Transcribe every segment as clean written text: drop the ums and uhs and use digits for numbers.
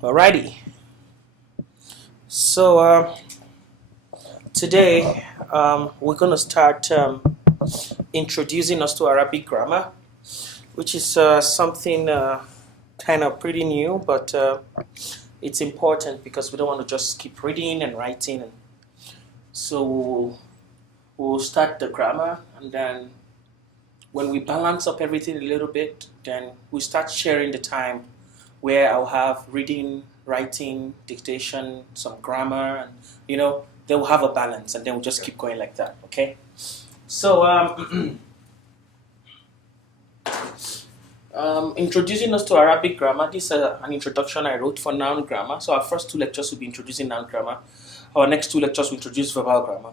Alrighty. So today we're going to start introducing us to Arabic grammar, which is something kind of pretty new, but it's important because we don't want to just keep reading and writing. And so we'll start the grammar, and then when we balance up everything a little bit, then we start sharing the time where I'll have reading, writing, dictation, some grammar, and they will have a balance, and then we'll just keep going like that. Okay. So introducing us to Arabic grammar. This is an introduction I wrote for noun grammar. So our first 2 lectures will be introducing noun grammar. Our next 2 lectures will introduce verbal grammar.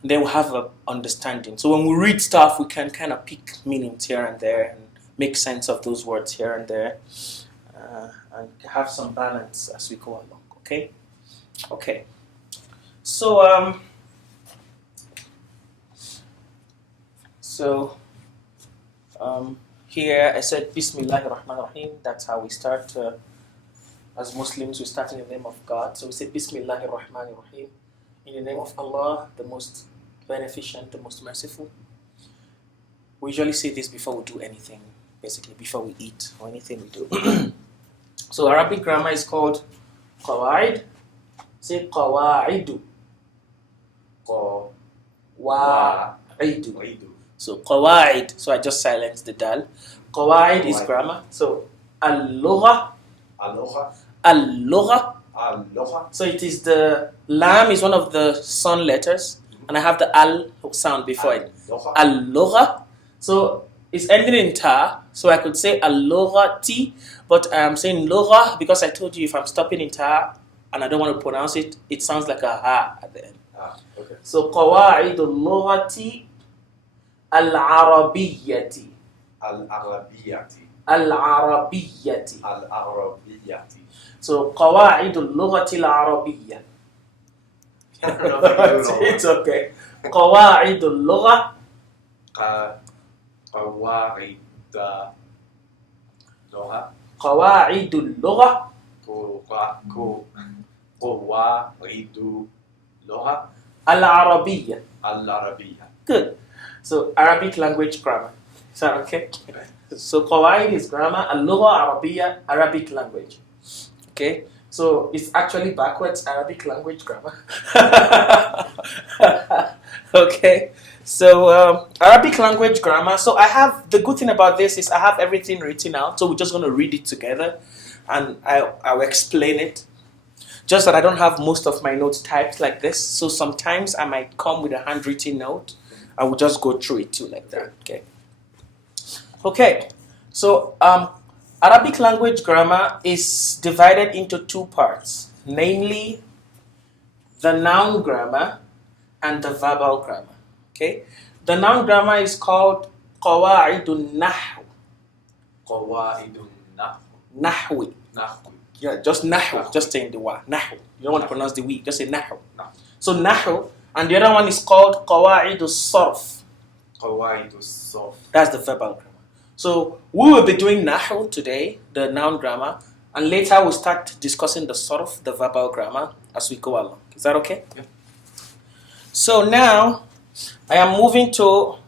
And then we'll have an understanding. So when we read stuff, we can kind of pick meanings here and there and make sense of those words here and there. And have some balance as we go along, okay? Okay. So here I said Bismillahir Rahmanir Rahim. That's how we start. As Muslims, we start in the name of God. So we say Bismillahir Rahmanir Rahim. In the name of Allah, the most beneficent, the most merciful. We usually say this before we do anything, basically before we eat or anything we do. So Arabic grammar is called qawaid. Say qawaidu. Qawaidu. So qawaid. So I just silenced the dal. Qawaid is grammar. So al-lugha. Al-lugha. So it is the lam is one of the son letters, and I have the al sound before it. Al-lugha. So it's ending in ta, so I could say al-lughati, but I'm saying lugha because I told you if I'm stopping in ta and I don't want to pronounce it, it sounds like a ha at the end. Okay. So qawaid al-lughati al-arabiyyati. Al-arabiyyati. So qawaid al-lughati al-arabiyya. It's okay. Qawaid al-lugha. قواعد اللغة العربية. Good. So Arabic language grammar. Is that okay? So قواعد is grammar, اللغة عربية, Arabic language. Okay. So it's actually backwards Arabic language grammar. Okay. So Arabic language grammar. So I have, the good thing about this is I have everything written out. So we're just going to read it together, and I'll explain it. Just that I don't have most of my notes typed like this. So sometimes I might come with a handwritten note. I will just go through it too like that. Okay. Okay. So Arabic language grammar is divided into 2 parts, namely the noun grammar and the verbal grammar. Okay, the noun grammar is called qawaidun nahu. Nahwi. Yeah, just nahu. Just saying the word nahu. You don't want to pronounce the we. Just say nahu. So nahu, and the other one is called qawaidus sarf. That's the verbal grammar. So we will be doing nahu today, the noun grammar, and later we'll start discussing the sarf, the verbal grammar, as we go along. Is that okay? Yeah. So now I am moving to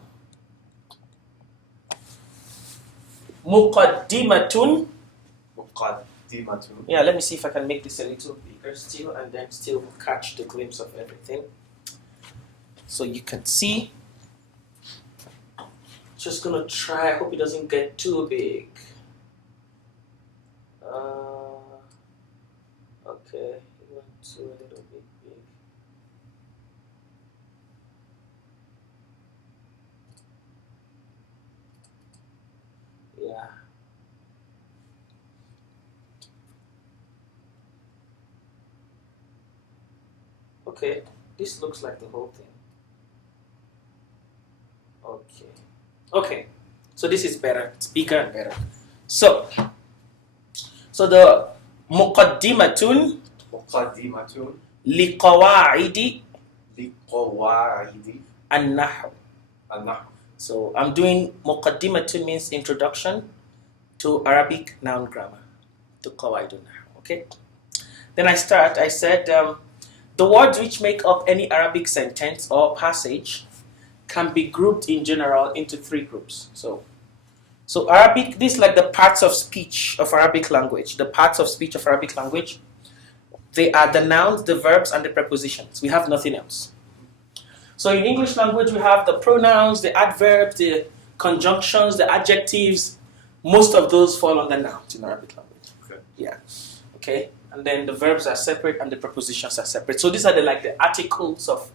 muqaddimatun. Yeah, let me see if I can make this a little bigger still, and then still catch the glimpse of everything. So you can see. Just gonna try. I hope it doesn't get too big. Okay, it went to a little bit big. Yeah. Okay, this looks like the whole thing. Okay, so this is better. It's bigger and better. So the muqaddimatun liqawaidi an-nahu. So I'm doing muqaddimatun means introduction to Arabic noun grammar, to qawaidun nahu. Okay. Then I said the words which make up any Arabic sentence or passage can be grouped in general into three groups. So Arabic, these like the parts of speech of Arabic language. The parts of speech of Arabic language, they are the nouns, the verbs, and the prepositions. We have nothing else. So in English language, we have the pronouns, the adverbs, the conjunctions, the adjectives. Most of those fall under nouns in Arabic language. Okay. Yeah. Okay. And then the verbs are separate and the prepositions are separate. So these are the articles of,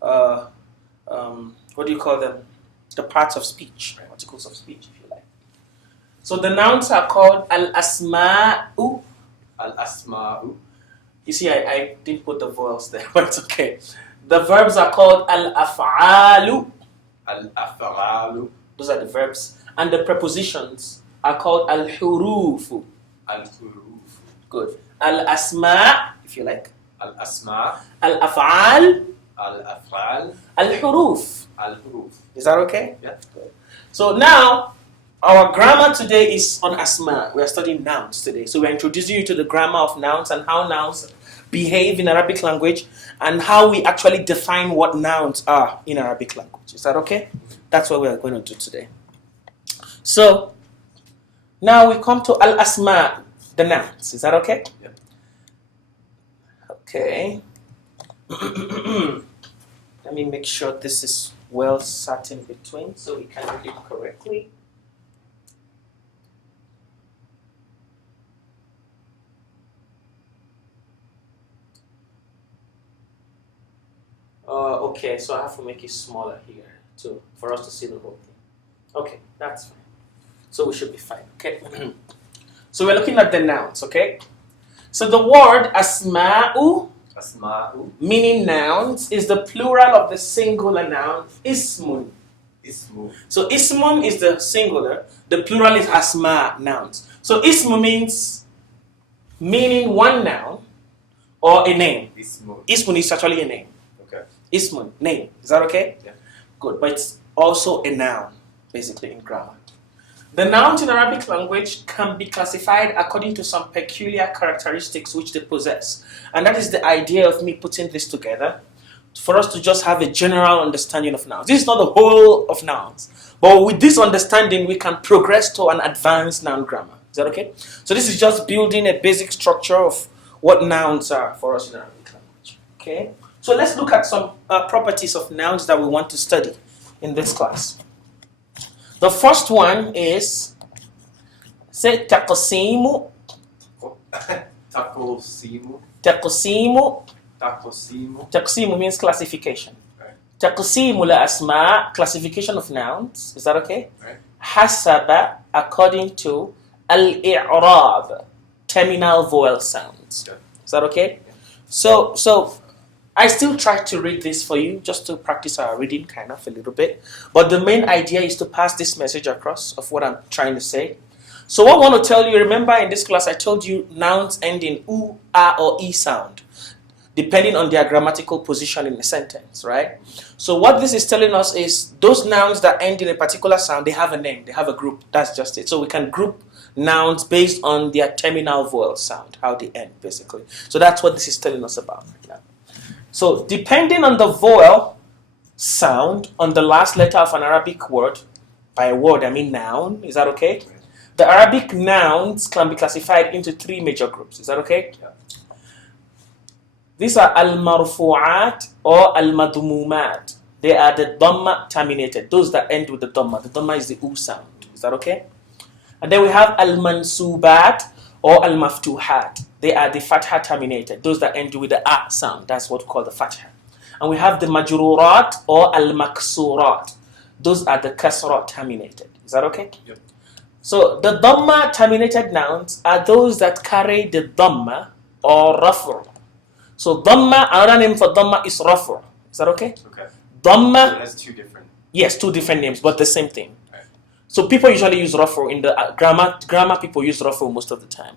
what do you call them? The parts of speech, right? Articles of speech, if you like. So the nouns are called al-asma'u. Al-asma'u. You see, I didn't put the vowels there, but it's okay. The verbs are called al-af'alu. Al-af'alu. Those are the verbs. And the prepositions are called al-hurufu. Al-huruf. Good. Al-asma, if you like. Al-asma. Al-af'al. Al-af'al. Al-huruf. Al-huruf. Is that okay? Yeah. Good. So now, our grammar today is on asma. We are studying nouns today. So we're introducing you to the grammar of nouns and how nouns behave in Arabic language and how we actually define what nouns are in Arabic language. Is that okay? That's what we are going to do today. So, now we come to al-asma, the nouns. Is that okay? Yep. Okay. Let me make sure this is well sat in between so we can read it correctly. Okay, so I have to make it smaller here too for us to see the whole thing. Okay, that's fine. So we should be fine, okay? So we're looking at the nouns, okay? So the word asma'u, Asma'u. meaning nouns, is the plural of the singular noun ismun. Ismu. So ismun is the singular, the plural is asma, nouns. So ismu means meaning one noun or a name. Ismu. Ismun is actually a name. Okay. Ismun, name. Is that okay? Yeah. Good, but it's also a noun, basically, in grammar. The nouns in Arabic language can be classified according to some peculiar characteristics which they possess. And that is the idea of me putting this together, for us to just have a general understanding of nouns. This is not the whole of nouns, but with this understanding, we can progress to an advanced noun grammar. Is that okay? So this is just building a basic structure of what nouns are for us in Arabic language. Okay? So let's look at some properties of nouns that we want to study in this class. The first one is, say, taqsimu. Taqsimu. Taqsimu. Taqsimu. Taqsimu means classification. Right. Taqsimu la asma, classification of nouns. Is that okay? Right. Hasaba, according to al-i'rab, terminal vowel sounds. Yeah. Is that okay? Yeah. So I still try to read this for you, just to practice our reading kind of a little bit. But the main idea is to pass this message across of what I'm trying to say. So what I want to tell you, remember in this class I told you nouns end in u, a, or e sound, depending on their grammatical position in the sentence, right? So what this is telling us is those nouns that end in a particular sound, they have a name, they have a group. That's just it. So we can group nouns based on their terminal vowel sound, how they end, basically. So that's what this is telling us about right now. So depending on the vowel sound on the last letter of an Arabic word, by word I mean noun, is that okay? The Arabic nouns can be classified into three major groups, is that okay? Yeah. These are al-marfu'at or al-madmumat. They are the Dhamma terminated, those that end with the Dhamma. The Dhamma is the U sound, is that okay? And then we have al-mansubat or al-maftuhat. They are the fatha terminated, those that end with the a sound. That's what we call the fatha. And we have the majrurat or al-maksurat. Those are the kasrah terminated. Is that okay? Yep. So the Dhamma terminated nouns are those that carry the Dhamma or rafr. So Dhamma, another name for Dhamma is rafr. Is that okay? Okay. Dhamma. So it has two different. Yes, two different names, but the same thing. Right. So people usually use rafr in the grammar. People use rafr most of the time.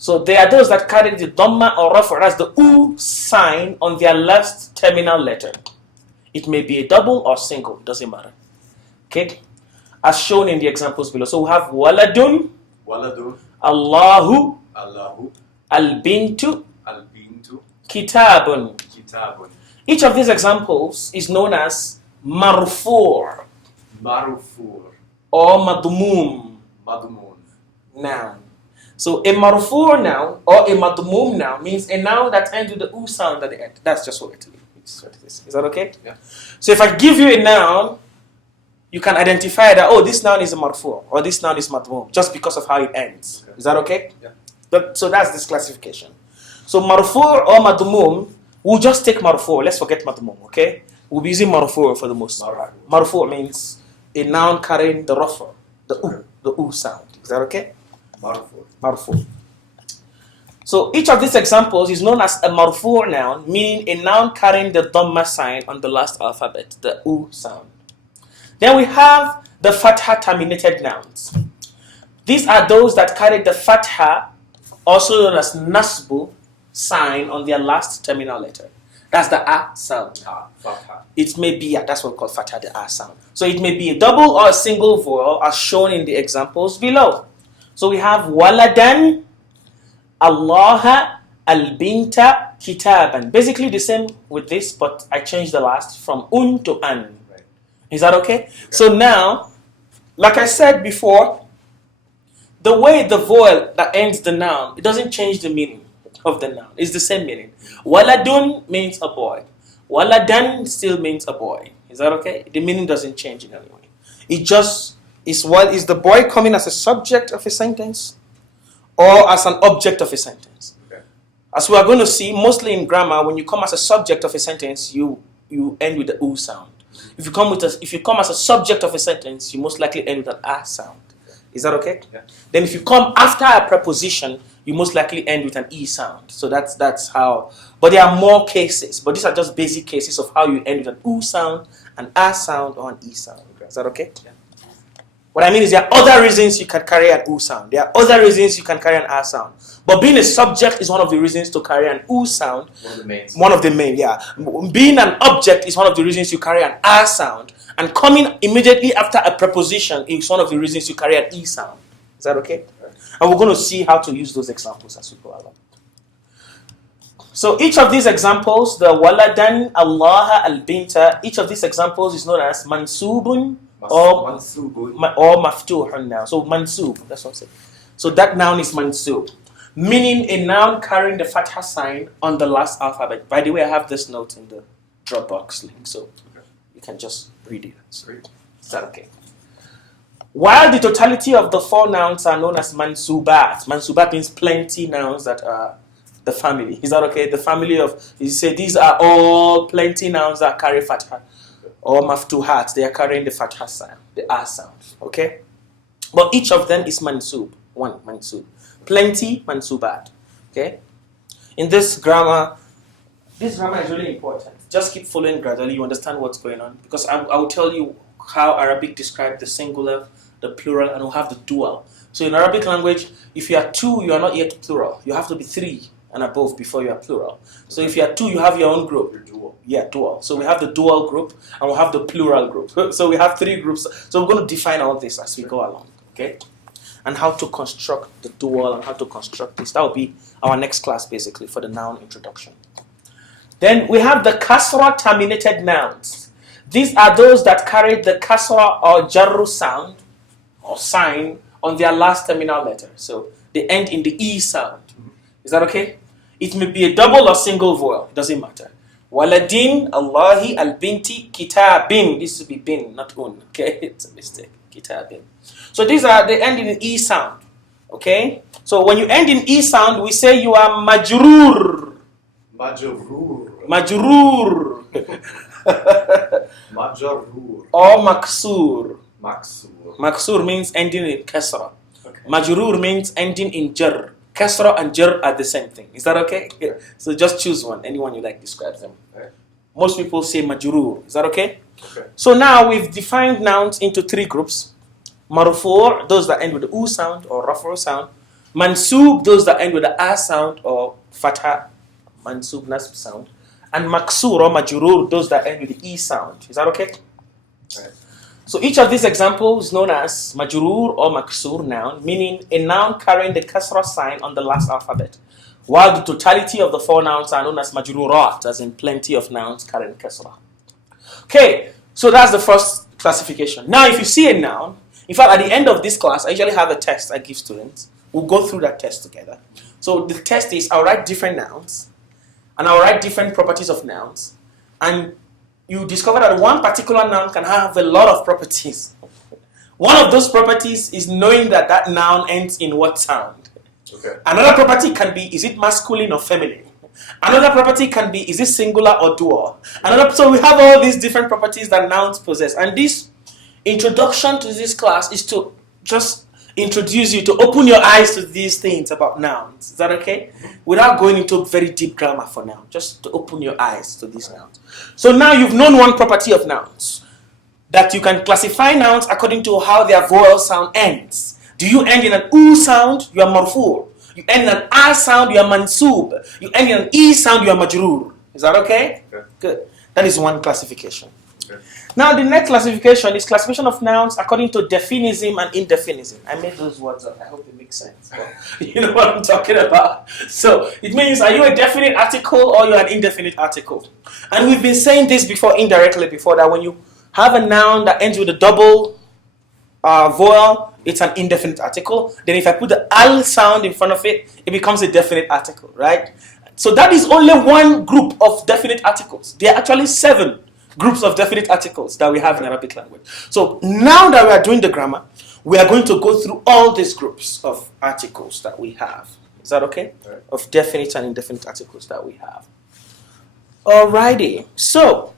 So they are those that carry the Dhamma or rafr. That's the u sign on their last terminal letter. It may be a double or single, doesn't matter. Okay? As shown in the examples below. So we have waladun, Waladun. Allahu, Allahu. Al-bintu. Al-bintu. Kitabun. Kitabun. Each of these examples is known as marfu' Marufur. or madmum Madmun. noun. So a marfu' noun or a madmum noun means a noun that ends with the u sound at the end. That's just what it is. Is that okay? Yeah. So if I give you a noun, you can identify that, oh, this noun is a marfu' or this noun is madmum just because of how it ends. Okay. Is that okay? Yeah. So that's this classification. So marfu' or madmum, we'll just take marfu'. Let's forget madmum, okay? We'll be using marfu' for the most part. Marfu' means a noun carrying the rafa, the u sound. Is that okay? Marufur. Marfu'. So each of these examples is known as a marfu' noun, meaning a noun carrying the Dhamma sign on the last alphabet, the u sound. Then we have the fatha terminated nouns. These are those that carry the fatha, also known as nasbu, sign on their last terminal letter. That's the a sound. Fatha. It may be, that's what we call fatha, the a sound. So it may be a double or a single vowel as shown in the examples below. So we have waladan, Allah, al-binta, kitaban. Basically the same with this, but I changed the last from un to an. Right. Is that okay? So now, like I said before, the way the vowel that ends the noun, it doesn't change the meaning of the noun. It's the same meaning. Waladun means a boy. Waladan still means a boy. Is that okay? The meaning doesn't change in any way. It just is the boy coming as a subject of a sentence or as an object of a sentence. Okay. As we are going to see, mostly in grammar, when you come as a subject of a sentence, you end with the u sound. If you come as a subject of a sentence, you most likely end with an a sound. Is that okay? Yeah. Then if you come after a preposition, you most likely end with an e sound. So that's how. But there are more cases. But these are just basic cases of how you end with an u sound, an a sound, or an e sound. Is that okay? Yeah. What I mean is there are other reasons you can carry an u sound. There are other reasons you can carry an a sound. But being a subject is one of the reasons to carry an u sound. One of the main. One of the main, yeah. Being an object is one of the reasons you carry an a sound. And coming immediately after a preposition is one of the reasons you carry an e sound. Is that okay? Right. And we're going to see how to use those examples as we go along. So each of these examples, the waladan, Allah, al-binta, each of these examples is known as mansubun or maftuhun noun. So mansub, that's what I'm saying. So that noun is mansub, meaning a noun carrying the fatha sign on the last alphabet. By the way, I have this note in the Dropbox link, so you can just read it. Is that okay? While the totality of the four nouns are known as mansubat. Mansubat means plenty nouns that are the family. Is that okay? The family of, you say these are all plenty nouns that carry fatha. Or maftuhat, they are carrying the fatha sound, the a sound. Okay? But each of them is mansub. One mansub. Plenty mansubat. Okay? In this grammar is really important. Just keep following gradually, you understand what's going on. Because I will tell you how Arabic describes the singular, the plural, and we'll have the dual. So in Arabic language, if you are two, you are not yet plural. You have to be three and above before you are plural. So if you are two, you have your own group. You're dual. Yeah, dual. So we have the dual group and we'll have the plural group. So we have three groups. So we're going to define all this as we go along. Okay? And how to construct the dual and how to construct this. That will be our next class basically for the noun introduction. Then we have the kasrah-terminated nouns. These are those that carry the kasrah or jarru sound or sign on their last terminal letter. So they end in the e sound. Is that okay? It may be a double or single vowel. It doesn't matter. Waladin, Allahi, al-binti, kitabin. This should be bin, not un. Okay, it's a mistake. Kitabin. So they end in an e sound. Okay? So when you end in e sound, we say you are majrur. Majrur. Majrur. Majrur. Or maksur. Maksur. Maksur means ending in kasrah. Okay. Majrur means ending in jar. Kasrah and jar are the same thing. Is that okay? Yeah. So just choose one. Anyone you like describes them. Okay. Most people say majrur. Is that okay? Okay. So now we've defined nouns into three groups. Marfu', those that end with the u sound or rafu sound. Mansub, those that end with the a sound or fatha, mansub, nasb sound. And maksur or majrur, those that end with the e sound. Is that okay? Right. So each of these examples is known as majrur or maksur noun, meaning a noun carrying the kasrah sign on the last alphabet, while the totality of the four nouns are known as majrurat, as in plenty of nouns carrying kasrah. Okay, so that's the first classification. Now, if you see a noun, in fact, at the end of this class, I usually have a test I give students. We'll go through that test together. So the test is I'll write different nouns, and I'll write different properties of nouns, and you discover that one particular noun can have a lot of properties. One of those properties is knowing that that noun ends in what sound. Okay. Another property can be, is it masculine or feminine? Another property can be, is it singular or dual? So we have all these different properties that nouns possess. And this introduction to this class is to just introduce you, to open your eyes to these things about nouns. Is that okay? Without going into very deep grammar for now. Just to open your eyes to these nouns. So now you've known one property of nouns. That you can classify nouns according to how their vowel sound ends. Do you end in an U sound? You are marfu'. You end in an A sound, you are mansub. You end in an E sound, you are majrur. Is that okay? Okay. Good. That is one classification. Okay. Now the next classification is classification of nouns according to definism and indefinism. I made those words up. I hope it makes sense. But you know what I'm talking about. So it means, are you a definite article or you're an indefinite article? And we've been saying this before, indirectly before, that when you have a noun that ends with a double vowel, it's an indefinite article. Then if I put the al sound in front of it, it becomes a definite article, right? So that is only one group of definite articles. There are actually 7 groups of definite articles that we have in Arabic language. So now that we are doing the grammar, we are going to go through all these groups of articles that we have. Is that okay? Right. Of definite and indefinite articles that we have. Alrighty. So,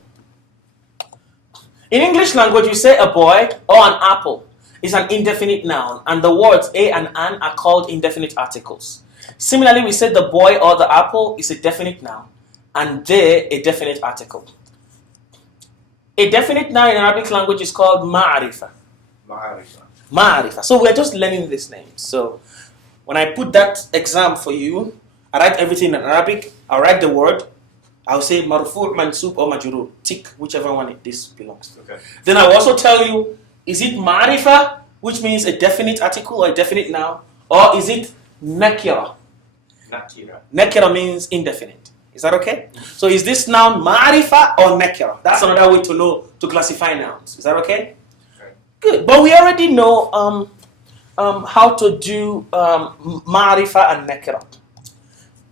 in English language, you say a boy or an apple is an indefinite noun, and the words a and an are called indefinite articles. Similarly, we say the boy or the apple is a definite noun, and they a definite article. A definite noun in Arabic language is called ma'arifa. Ma'arifa. Ma'arifa. So we're just learning these names. So when I put that exam for you, I write everything in Arabic. I'll write the word. I'll say marfu', mansub, or majrur. Tick whichever one this belongs to. Okay. Then I'll also tell you, is it ma'arifa, which means a definite article or a definite noun, or is it nakira? Nakira. Nakira means indefinite. Is that okay? So is this noun ma'arifa or nakira? That's another way to know, to classify nouns. Is that okay? Okay. Good. But we already know how to do ma'arifa and nakira.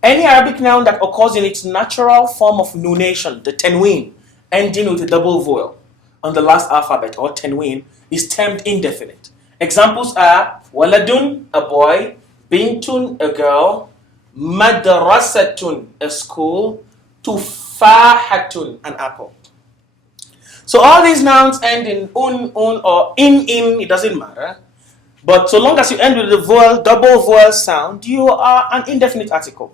Any Arabic noun that occurs in its natural form of nunation, the tanween, ending with a double vowel on the last alphabet, or tanween, is termed indefinite. Examples are waladun, a boy, bintun, a girl, madrasatun, a school, tufahatun, an apple. So all these nouns end in un, or in, it doesn't matter. But so long as you end with the vowel, double vowel sound, you are an indefinite article.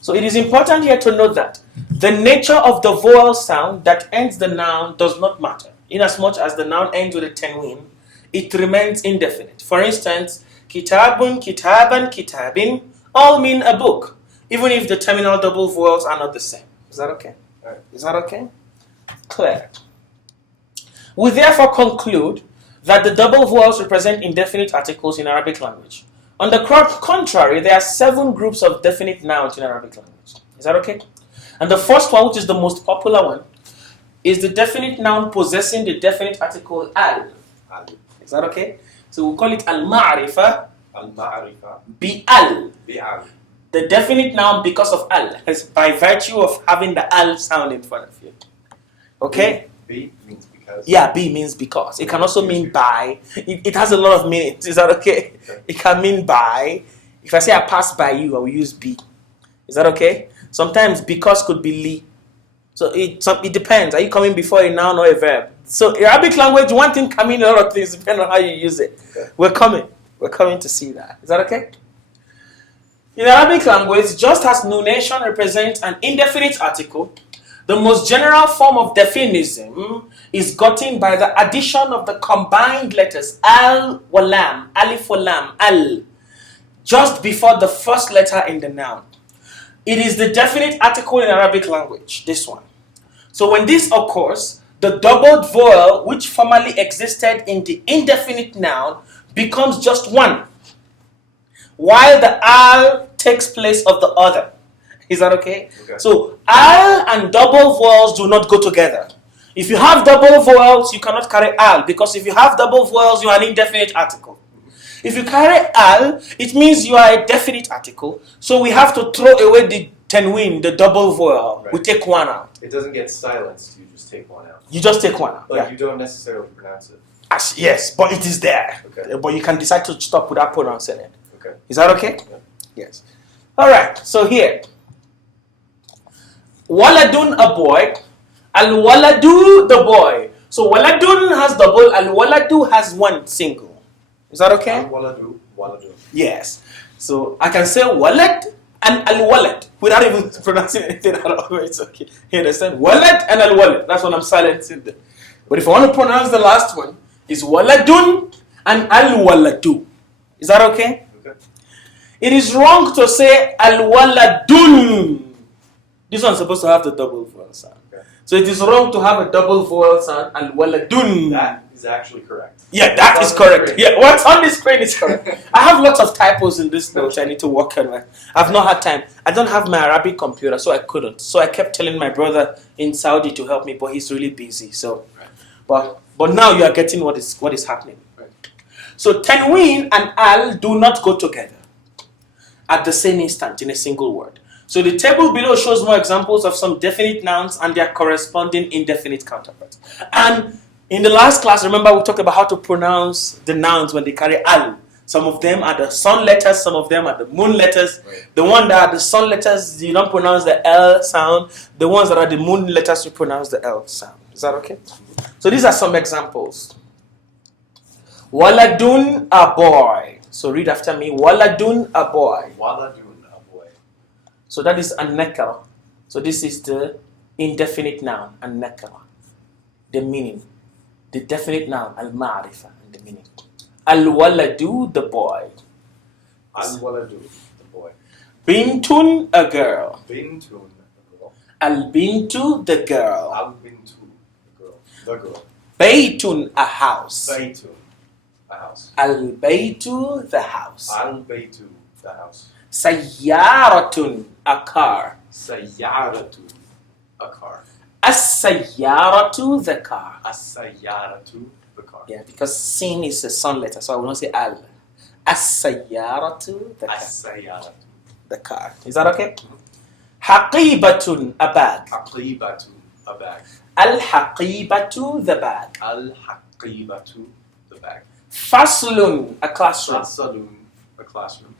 So it is important here to note that the nature of the vowel sound that ends the noun does not matter. Inasmuch as the noun ends with a tanween, it remains indefinite. For instance, kitabun, kitaban, kitabin all mean a book, even if the terminal double vowels are not the same. Is that okay? Right. Is that okay? Clear. We therefore conclude that the double vowels represent indefinite articles in Arabic language. On the contrary, there are 7 groups of definite nouns in Arabic language. Is that okay? And the first one, which is the most popular one, is the definite noun possessing the definite article al. Al. Is that okay? So we'll call it al-ma'rifa Al-ma'arifa. bi-al. Bi'al. The definite noun because of al, is by virtue of having the al sound in front of you. Okay? B means because. Yeah, B means because. It can also mean by. It has a lot of meanings. Is that okay? It can mean by. If I say I pass by you, I will use B. Is that okay? Sometimes because could be li. So it depends. Are you coming before a noun or a verb? So in Arabic language, one thing can mean a lot of things depending on how you use it. Okay. We're coming to see that. Is that okay? In Arabic language, just as nunation represents an indefinite article, the most general form of definism is gotten by the addition of the combined letters al wa lam, alif wa lam, al, just before the first letter in the noun. It is the definite article in Arabic language, this one. So when this occurs, the doubled vowel which formerly existed in the indefinite noun becomes just one, while the al takes place of the other. Is that okay? So al and double vowels do not go together. If you have double vowels, you cannot carry al, because if you have double vowels, you are an indefinite article. If you carry al, it means you are a definite article. So we have to throw away the tenwin, the double vowel. Right. We take one out. It doesn't get silenced, you just take one out. You just take one out. But Yeah. you don't necessarily pronounce it. Yes, but it is there. Okay. But you can decide to stop without pronouncing it. Okay. Is that okay? Yeah. Yes. All right. So here, waladun, a boy. Al-waladu, the boy. So waladun has double. Al-waladu has one single. Is that okay? Waladu, waladu. Yes. So I can say walad and al-walad without even pronouncing anything at all. It's okay. You understand? Walad and al-walad. That's what I'm silencing there. But if I want to pronounce the last one, it's waladun and al-waladu. Is that okay? Okay. It is wrong to say al-waladun. This one's supposed to have the double vowel sound. Okay. So it is wrong to have a double vowel sound, al-waladun. That is actually correct. Yeah, that is correct. Yeah, what's on the screen is correct. I have lots of typos in this note I need to work on. I've not had time. I don't have my Arabic computer, so I couldn't. So I kept telling my brother in Saudi to help me, but he's really busy. So, but now you are getting what is happening. Right. So tanween and al do not go together at the same instant in a single word. So the table below shows more examples of some definite nouns and their corresponding indefinite counterparts. And in the last class, remember we talked about how to pronounce the nouns when they carry al. Some of them are the sun letters, some of them are the moon letters. Right. The one that are the sun letters, you don't pronounce the L sound. The ones that are the moon letters, you pronounce the L sound. Is that okay? So these are some examples. Waladun, a boy. So read after me. Waladun, a boy. Waladun, a boy. So that is an-nakara. So this is the indefinite noun, an-nakara. The meaning. The definite noun, al-ma'rifa, and the meaning. Al-waladu, the boy. Al-waladu, the boy. Bintun, a girl. Bintun, the girl. Al-bintu, the girl. Al-bintu, the girl. The girl. Baytun, a house. Baytun, a house. Al-baytu, the house. Al-baytu, the house. Sayyaratun, a car. Sayyaratu, a car. As-sayyaratu, the car. As-sayyaratu, the car. Yeah, because sin is a sun letter, so I will not say al. As-sayyaratu, the car. As-sayyaratu. The car. Is that okay? Haqibatun, a bag. Haqibatu, a bag. Al-haqibatu, the bag. Al-haqibatu, the bag. Faslun, a classroom. Fasalun, a classroom.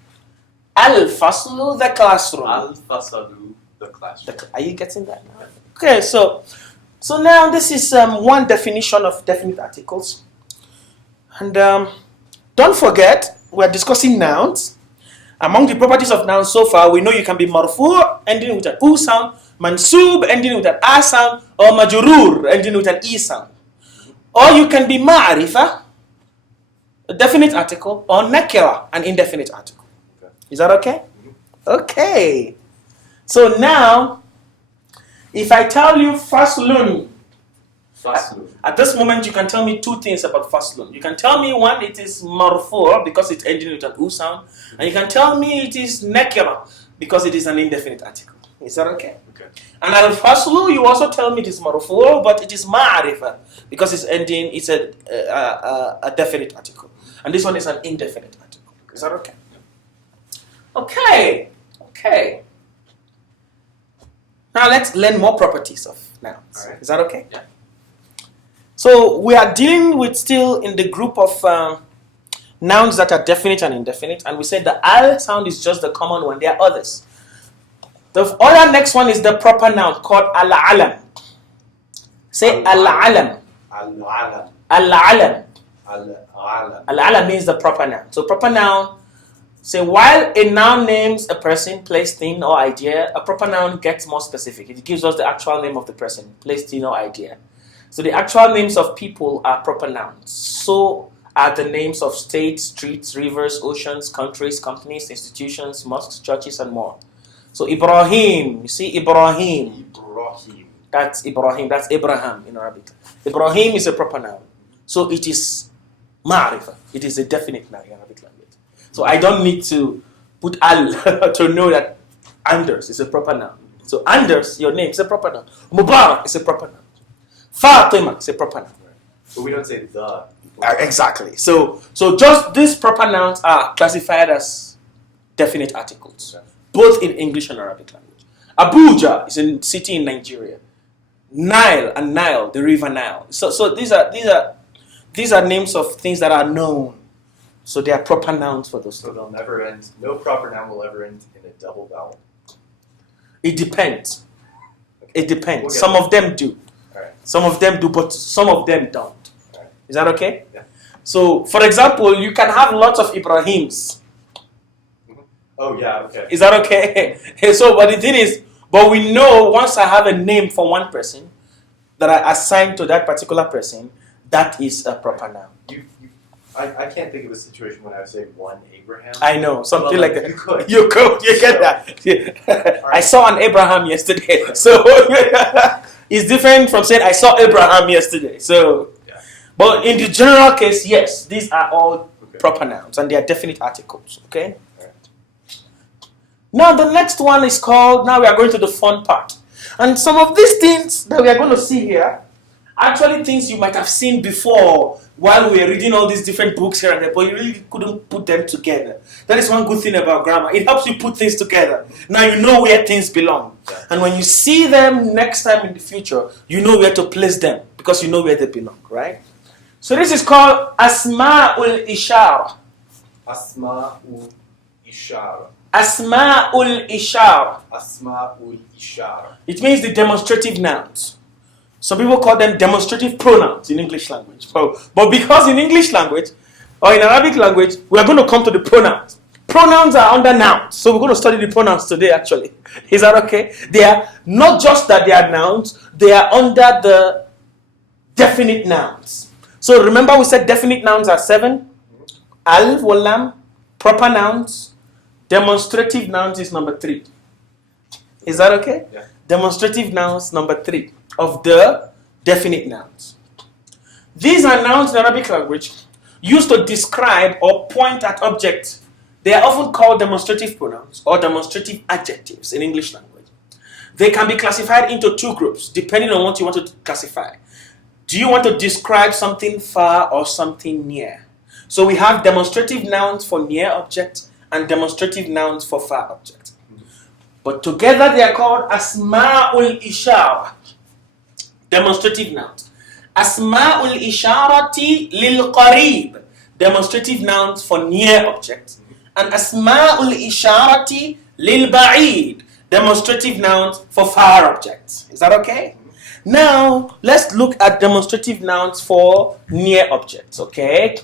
Al-faslu, the classroom. Al-fasalu, the classroom. Are you getting that now? Okay, so now this is one definition of definite articles. And don't forget, we're discussing nouns. Among the properties of nouns so far, we know you can be marfu' ending with an u sound, mansub ending with an a sound, or majrur ending with an e sound. Or you can be ma'rifa, a definite article, or nakira, an indefinite article. Okay. Is that okay? Okay. So now, if I tell you faslun, Faslun. at this moment you can tell me two things about faslun. You can tell me one, it is marfu' because it's ending with an u sound, and you can tell me it is nakira because it is an indefinite article. Is that okay? Okay. And al-faslu, you also tell me it is marfu' but it is ma'rifa because it's ending, it's a definite article. And this one is an indefinite article. Is that okay? Okay. Okay. Now let's learn more properties of nouns. All right. Is that okay? Yeah. So we are dealing with still in the group of nouns that are definite and indefinite, and we said the al sound is just the common one. There are others. The other next one is the proper noun called al-alam. Say al-alam. Al-alam. Al-alam. Al-alam. Al-alam means the proper noun. So proper noun, say while a noun names a person, place, thing, or idea, a proper noun gets more specific. It gives us the actual name of the person, place, thing, or idea. So the actual names of people are proper nouns. So are the names of states, streets, rivers, oceans, countries, companies, institutions, mosques, churches, and more. So Ibrahim, you see Ibrahim. Ibrahim. That's Ibrahim. That's Abraham in Arabic. Ibrahim is a proper noun. So it is ma'rifah. It is a definite noun in Arabic language. So I don't need to put al to know that Anders is a proper noun. So Anders, your name, is a proper noun. Mubarak is a proper noun. Fatima is a proper noun. But we don't say the. Exactly. So just these proper nouns are classified as definite articles, both in English and Arabic language. Abuja is a city in Nigeria. Nile and Nile, the river Nile. So these are names of things that are known. So they are proper nouns for those. So they'll never end. No proper noun will ever end in a double vowel. It depends. Okay. It depends. We'll Some of them do. All right. Some of them do, but some of them don't. All right. Is that okay? Yeah. So, for example, you can have lots of Ibrahims. Oh yeah. Okay. Is that okay? So, but the thing is, but we know once I have a name for one person that I assign to that particular person, that is a proper noun. I can't think of a situation when I would say one Abraham. I know, something Well, like that. you could. You could, you get that. Yeah. I saw an Abraham yesterday. So it's different from saying I saw Abraham yesterday. So, Yeah. but in the general case, yes, these are all Okay. proper nouns and they are definite articles. Okay. Alright. Now the next one is called. Now we are going to the fun part, and some of these things that we are going to see here, actually things you might have seen before while we were reading all these different books here and there, but you really couldn't put them together. That is one good thing about grammar. It helps you put things together. Now you know where things belong. Yeah. And when you see them next time in the future, you know where to place them because you know where they belong, right? So this is called Asma'ul Ishara. Asma'ul Ishara. Asma'ul Ishara. Asma'ul Ishara. It means the demonstrative nouns. Some people call them demonstrative pronouns in English language. But because in English language or in Arabic language, we are going to come to the pronouns. Pronouns are under nouns. So we're going to study the pronouns today actually. Is that okay? They are not just that they are nouns, they are under the definite nouns. So remember we said definite nouns are 7. Al, walam, proper nouns. Demonstrative nouns is number 3. Is that okay? Yeah. Demonstrative nouns number 3 of the definite nouns. These are nouns in Arabic language used to describe or point at objects. They are often called demonstrative pronouns or demonstrative adjectives in English language. They can be classified into 2 groups depending on what you want to classify. Do you want to describe something far or something near? So we have demonstrative nouns for near objects and demonstrative nouns for far objects. But together they are called Asma'ul Ishara. Demonstrative nouns. Asma'ul Isharati lil Qarib. Demonstrative nouns for near objects. And Asma'ul Isharati lil Ba'id. Demonstrative nouns for far objects. Is that okay? Now, let's look at demonstrative nouns for near objects, okay?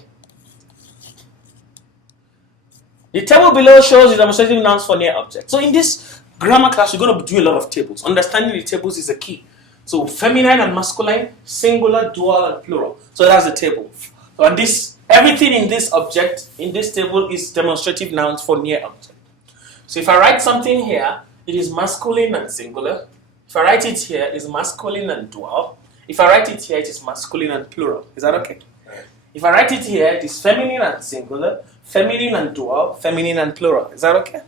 The table below shows the demonstrative nouns for near objects. So in this grammar class, you're going to do a lot of tables. Understanding the tables is a key. So feminine and masculine, singular, dual, and plural. So that's the table. So and this, everything in this object, in this table, is demonstrative nouns for near object. So if I write something here, it is masculine and singular. If I write it here, it is masculine and dual. If I write it here, it is masculine and plural. Is that okay? If I write it here, it is feminine and singular, feminine and dual, feminine and plural. Is that okay?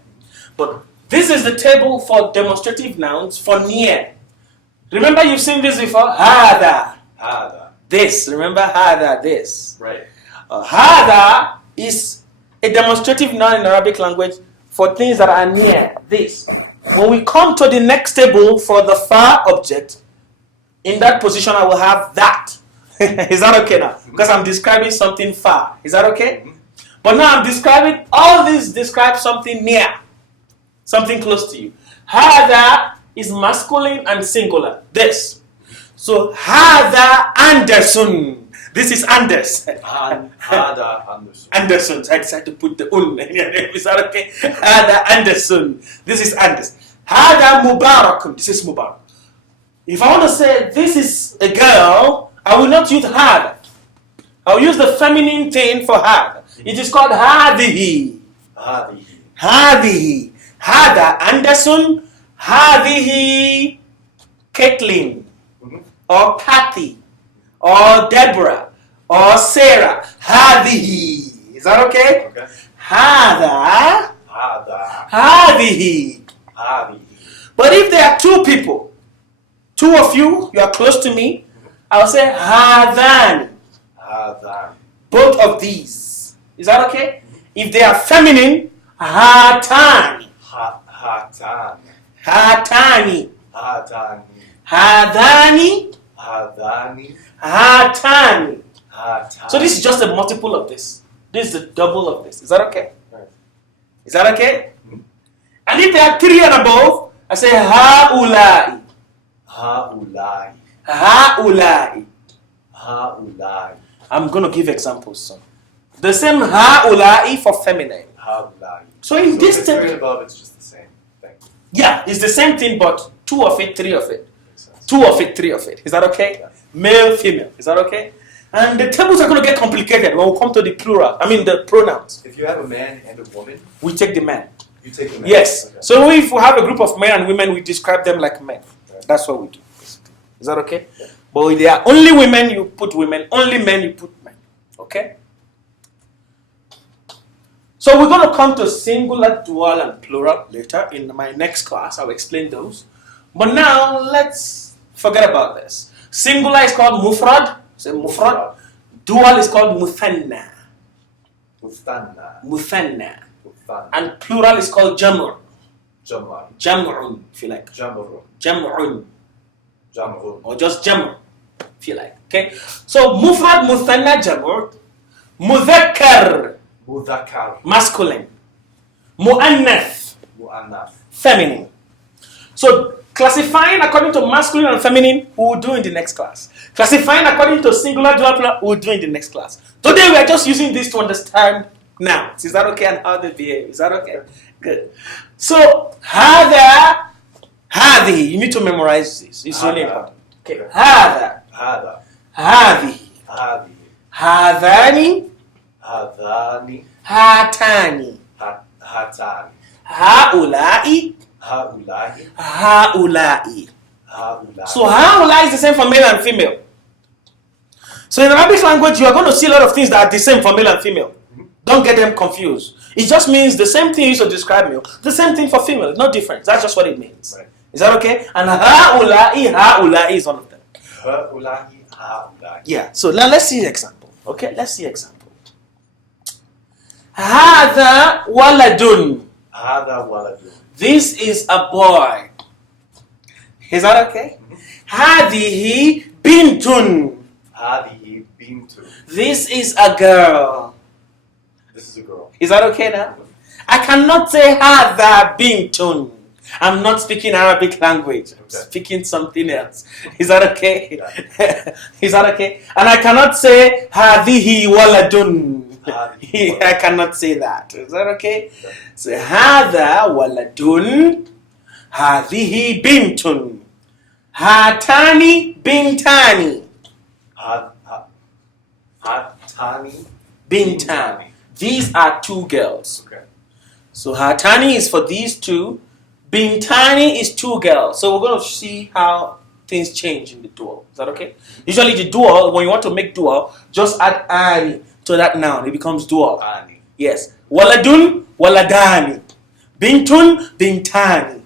But this is the table for demonstrative nouns for near. Remember you've seen this before? Hada. Hada. This. Remember hada, this. Right. Hada is a demonstrative noun in Arabic language for things that are near. This. When we come to the next table for the far object, in that position I will have that. Is that okay now? Because I'm describing something far. Is that okay? But now I'm describing, all this describes something near. Something close to you. Hada is masculine and singular. This. So, Hada Anderson. This is Anders. Hada Anderson. Anderson. So I decided to put the un in your name. Is that okay? Hada Anderson. This is Anders. Hada Mubarak. This is Mubarak. If I want to say this is a girl, I will not use Hada. I will use the feminine thing for Hada. It is called Hadihi. Hadihi. Hadihi. Hada Anderson. Hadihi Caitlin. or Patty, or Deborah, or Sarah. هذه. Is that okay? Okay. هذا. هذا. هذه. هذه. But if there are two people, two of you, you are close to me, I'll say هذان. هذان. Both of these. Is that okay? If they are feminine, هاتان. هاتان. هاتان. هاتان. هذان. هذان. هاتان. هاتان. So this is just a multiple of this. This is a double of this. Is that okay? Right. Is that okay? And if there are three and above, I say هؤلاء. هؤلاء. هؤلاء. هؤلاء. I'm going to give examples soon. The same هؤلاء for feminine. هؤلاء. So in If this it's three table, and above, it's just the same thing. yeah, it's the same thing, but two of it, three of it. Makes sense. Two of it, three of it. Is that okay? Yeah. Male, female. Is that okay? And the tables are going to get complicated when we come to the plural. I mean the pronouns. If you have a man and a woman, We take the man. you take the man. Yes. Okay. So if we have a group of men and women, we describe them like men. Right. That's what we do. Is that okay? Yeah. But if there are only women, you put women. Only men, you put men. Okay? So we're going to come to singular, dual, and plural later. In my next class, I'll explain those. But now, let's forget about this. Singular is called mufrad. Say mufrad. Dual is called muthanna. Mustanna. Muthanna. Mustanna. And plural is called jamr. Jamar. Jam'un, if you like. Jamru. Jam'un. Jamru. Or just jamr, if you like. Okay? So mufrad, muthanna, jamr. Mudhakkar, Mudhakkar. masculine. Mu'annath, Mu'annath. feminine. So classifying according to masculine and feminine, we will do in the next class. Classifying according to singular, dual, plural, we will do in the next class. Today we are just using this to understand nouns. Is that okay? And how they behave. Is that okay? Good. So هذا هذه. You need to memorize this. It's really important. Okay. هذا هذا. هذه هذه. هذان هذان. هاتان هاتان. هؤلاء هؤلاء. هؤلاء. هؤلاء. So هؤلاء is the same for male and female. So in Arabic language, you are going to see a lot of things that are the same for male and female. Don't get them confused. It just means the same thing used to describe male, the same thing for female. No difference. That's just what it means. Right. Is that okay? And هؤلاء is one of them. هؤلاء. هؤلاء. Yeah. So now let's see example. Okay, let's see example. هذا ولد. هذا ولد. This is a boy. Is that okay? هذه بنت. هذه بنت. This is a girl. This is a girl. Is that okay now? I cannot say هذا بنت. I'm not speaking Arabic language. I'm Okay. speaking something else. Is that okay? Yeah. Is that okay? And I cannot say هذه ولد. هذه I cannot say that. Is that okay? So هذا ولد. هذه بنت. هاتان بنتان. هاتان. Bintani. These are two girls. Okay. So Hatani is for these two. Bintani is two girls. So we're going to see how things change in the dual. Is that okay? Usually the dual, when you want to make dual, just add ani to that noun. It becomes dual. Ani. Yes. Waladun, waladani. Bintun, bintani.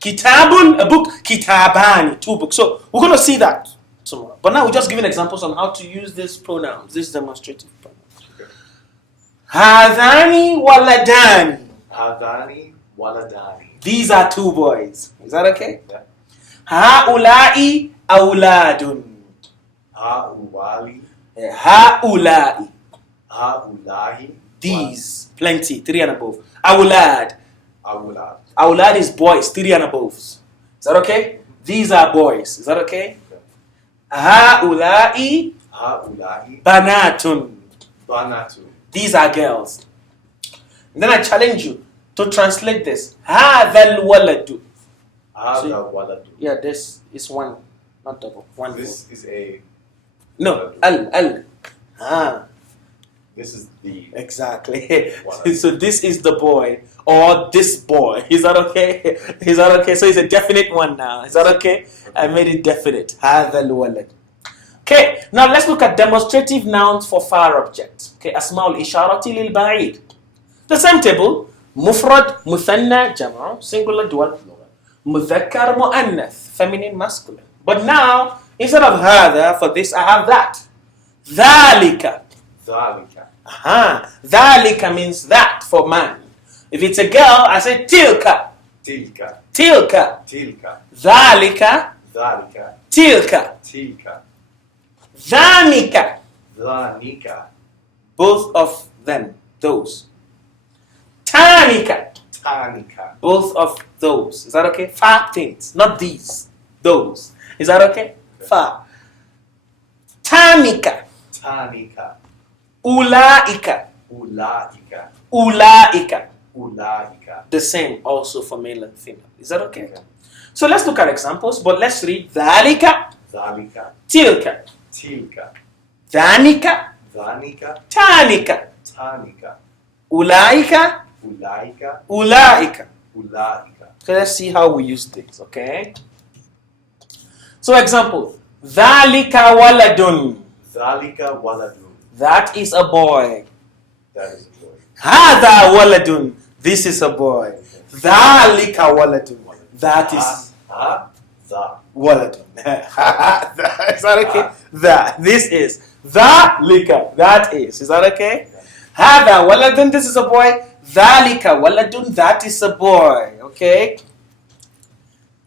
Kitabun, a book, kitabani. Two books. So we're going to see that tomorrow. But now we're just giving examples on how to use these pronouns, these demonstrative pronouns. Hadani waladani. Hadani waladani. These are two boys. Is that okay? Yeah. Haulai auladun. Hauwali. Haulai. Haulahi. These. Plenty. 3 and above. Aulad. Aulad. Aulad is boys. 3 and above. Is that okay? These are boys. Is that okay? Haulai. Haulahi. Banatun. Banatu. These are girls. And then I challenge you to translate this. Hadha al-waladu. Hadha waladu. Yeah, this is one, not double. One. This is a. No, al. Ah. This is the Exactly. one. So this is the boy or this boy. Is that okay? Is that okay? So it's a definite one now. Is that okay? I made it definite. هذا الولد. Okay, now let's look at demonstrative nouns for far objects. Okay, أسماء الإشارة للبعيد. The same table. مفرد, مثنى, جمع, singular, dual, plural. مذكر, مؤنث, feminine, masculine. But now, instead of هذا, for this I have that. ذلك. ذلك means that for man. If it's a girl, I say tilka. Tilka. ذلك. Tilka. ذانك. Both of them, those. Tanika. Both of those. Is that okay? Far things, not these. Those. Is that okay? Far. Tanika. Ulaika. The same also for male and female. Is that okay? So let's look at examples, but let's read ذلك. Tilka. ذانك. Tanika. Ulaika. Ulaika. So let's see how we use this, okay? So example, ذلك ولد. That is a boy. هذا ولد. This is a boy. ذلك ولد. That is ولد. Is that okay? That. This is. ذلك. That is. Is that okay? هذا ولد. This is a boy. ذلك ولد. That is a boy. Okay?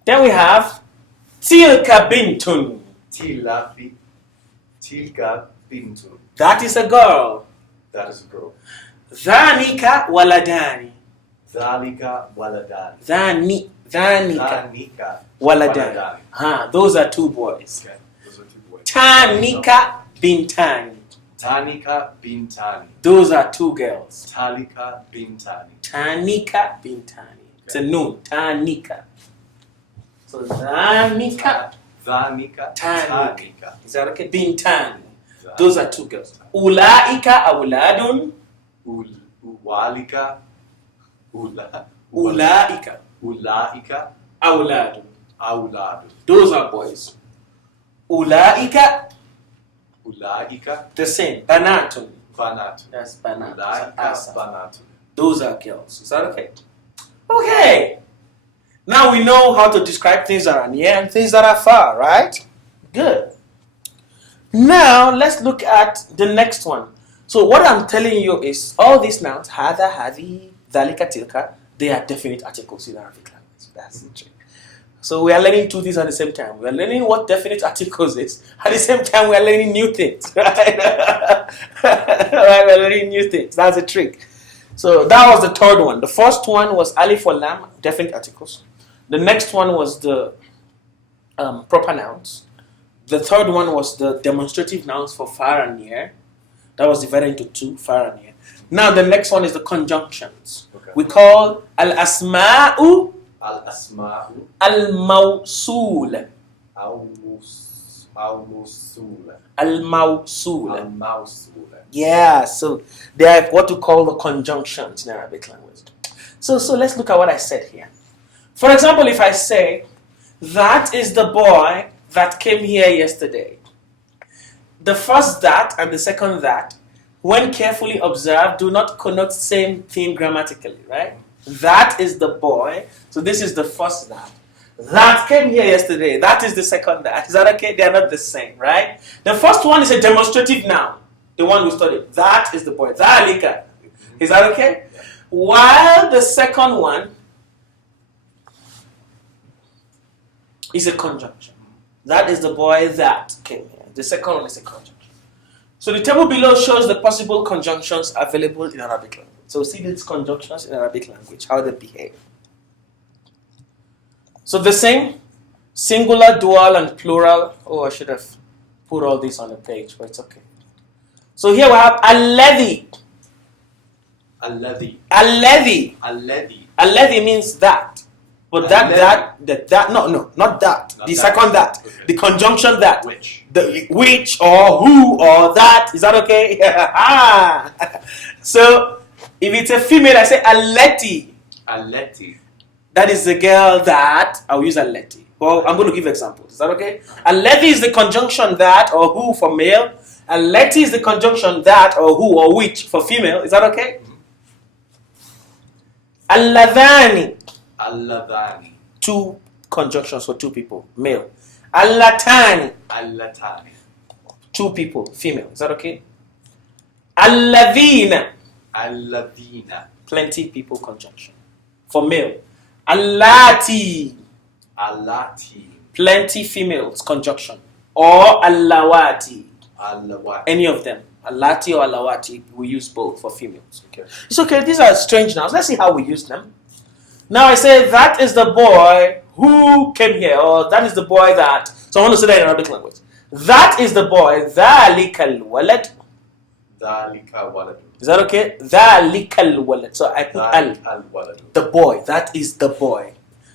Then we have تلك بنت. That is a girl. ذانك ولدان. ذانك ولدان. Those are two boys. Tanika bintani. Those are two girls. Tanika bintani. It's a noun. Tanika. So Dhanika. Tanika. Is that okay? Bintani. Those are two girls. Ulaika awladun. Ulaika awladun. Those are boys. Ulaika. The same. Banatun. That's banatun. Those are girls. Is that okay? Okay. Now we know how to describe things that are near and things that are far, right? Good. Now let's look at the next one. So what I'm telling you is all these nouns, hada, hadi, dhalika, tilka, they are definite articles in Arabic language. That's the trick. So we are learning two things at the same time. We are learning what definite articles is. At the same time, we are learning new things. Right? Right? We are learning new things. That's the trick. So that was the third one. The first one was alif or lam, definite articles. The next one was the proper nouns. The third one was the demonstrative nouns for far and near. That was divided into two, far and near. Now the next one is the conjunctions. Okay. We call al-asma'u al-mawsul. Al-mawsul. Yeah, so they are what we call the conjunctions in Arabic language. So let's look at what I said here. For example, if I say, that is the boy that came here yesterday. The first that and the second that, when carefully observed, do not connote same thing grammatically, right? That is the boy. So this is the first that. That came here yesterday. That is the second that. Is that okay? They are not the same, right? The first one is a demonstrative noun. The one we studied. That is the boy. Dhalika. Is that okay? Yeah. While the second one is a conjunction. That is the boy that came here. The second one is a conjunction. So the table below shows the possible conjunctions available in Arabic language. So see these conjunctions in Arabic language, how they behave. So the same, singular, dual, and plural. Oh, I should have put all this on the page, but it's okay. So here we have alladhi. Alladhi means that. But that, no, not that. Not the that. second that. Okay. The conjunction that. Which? The which or who or that. Is that okay? So, if it's a female, I say aleti. Aleti. That is the girl that. I'll use aleti. Well, I'm going to give examples. Is that okay? Aleti is the conjunction that or who for male. Aleti is the conjunction that or who or which for female. Is that okay? Alladhani. Alladhani. Two conjunctions for two people, male. Allatani. Allatani. Two people, female. Is that okay? Alladhina. Alladhina. Plenty people conjunction. For male. Allati. Allati. Plenty females conjunction. Or allawati. Allawati. Any of them. Allati or allawati. We use both for females. Okay. It's okay. These are strange nouns. Let's see how we use them. Now I say that is the boy who came here, or that is the boy that. So I want to say that in Arabic language. That is the boy. Dhalikal walad. Dhalika waladu. Is that okay? Dhalikal walad. So I put al. Al waladu. The boy. That is the boy.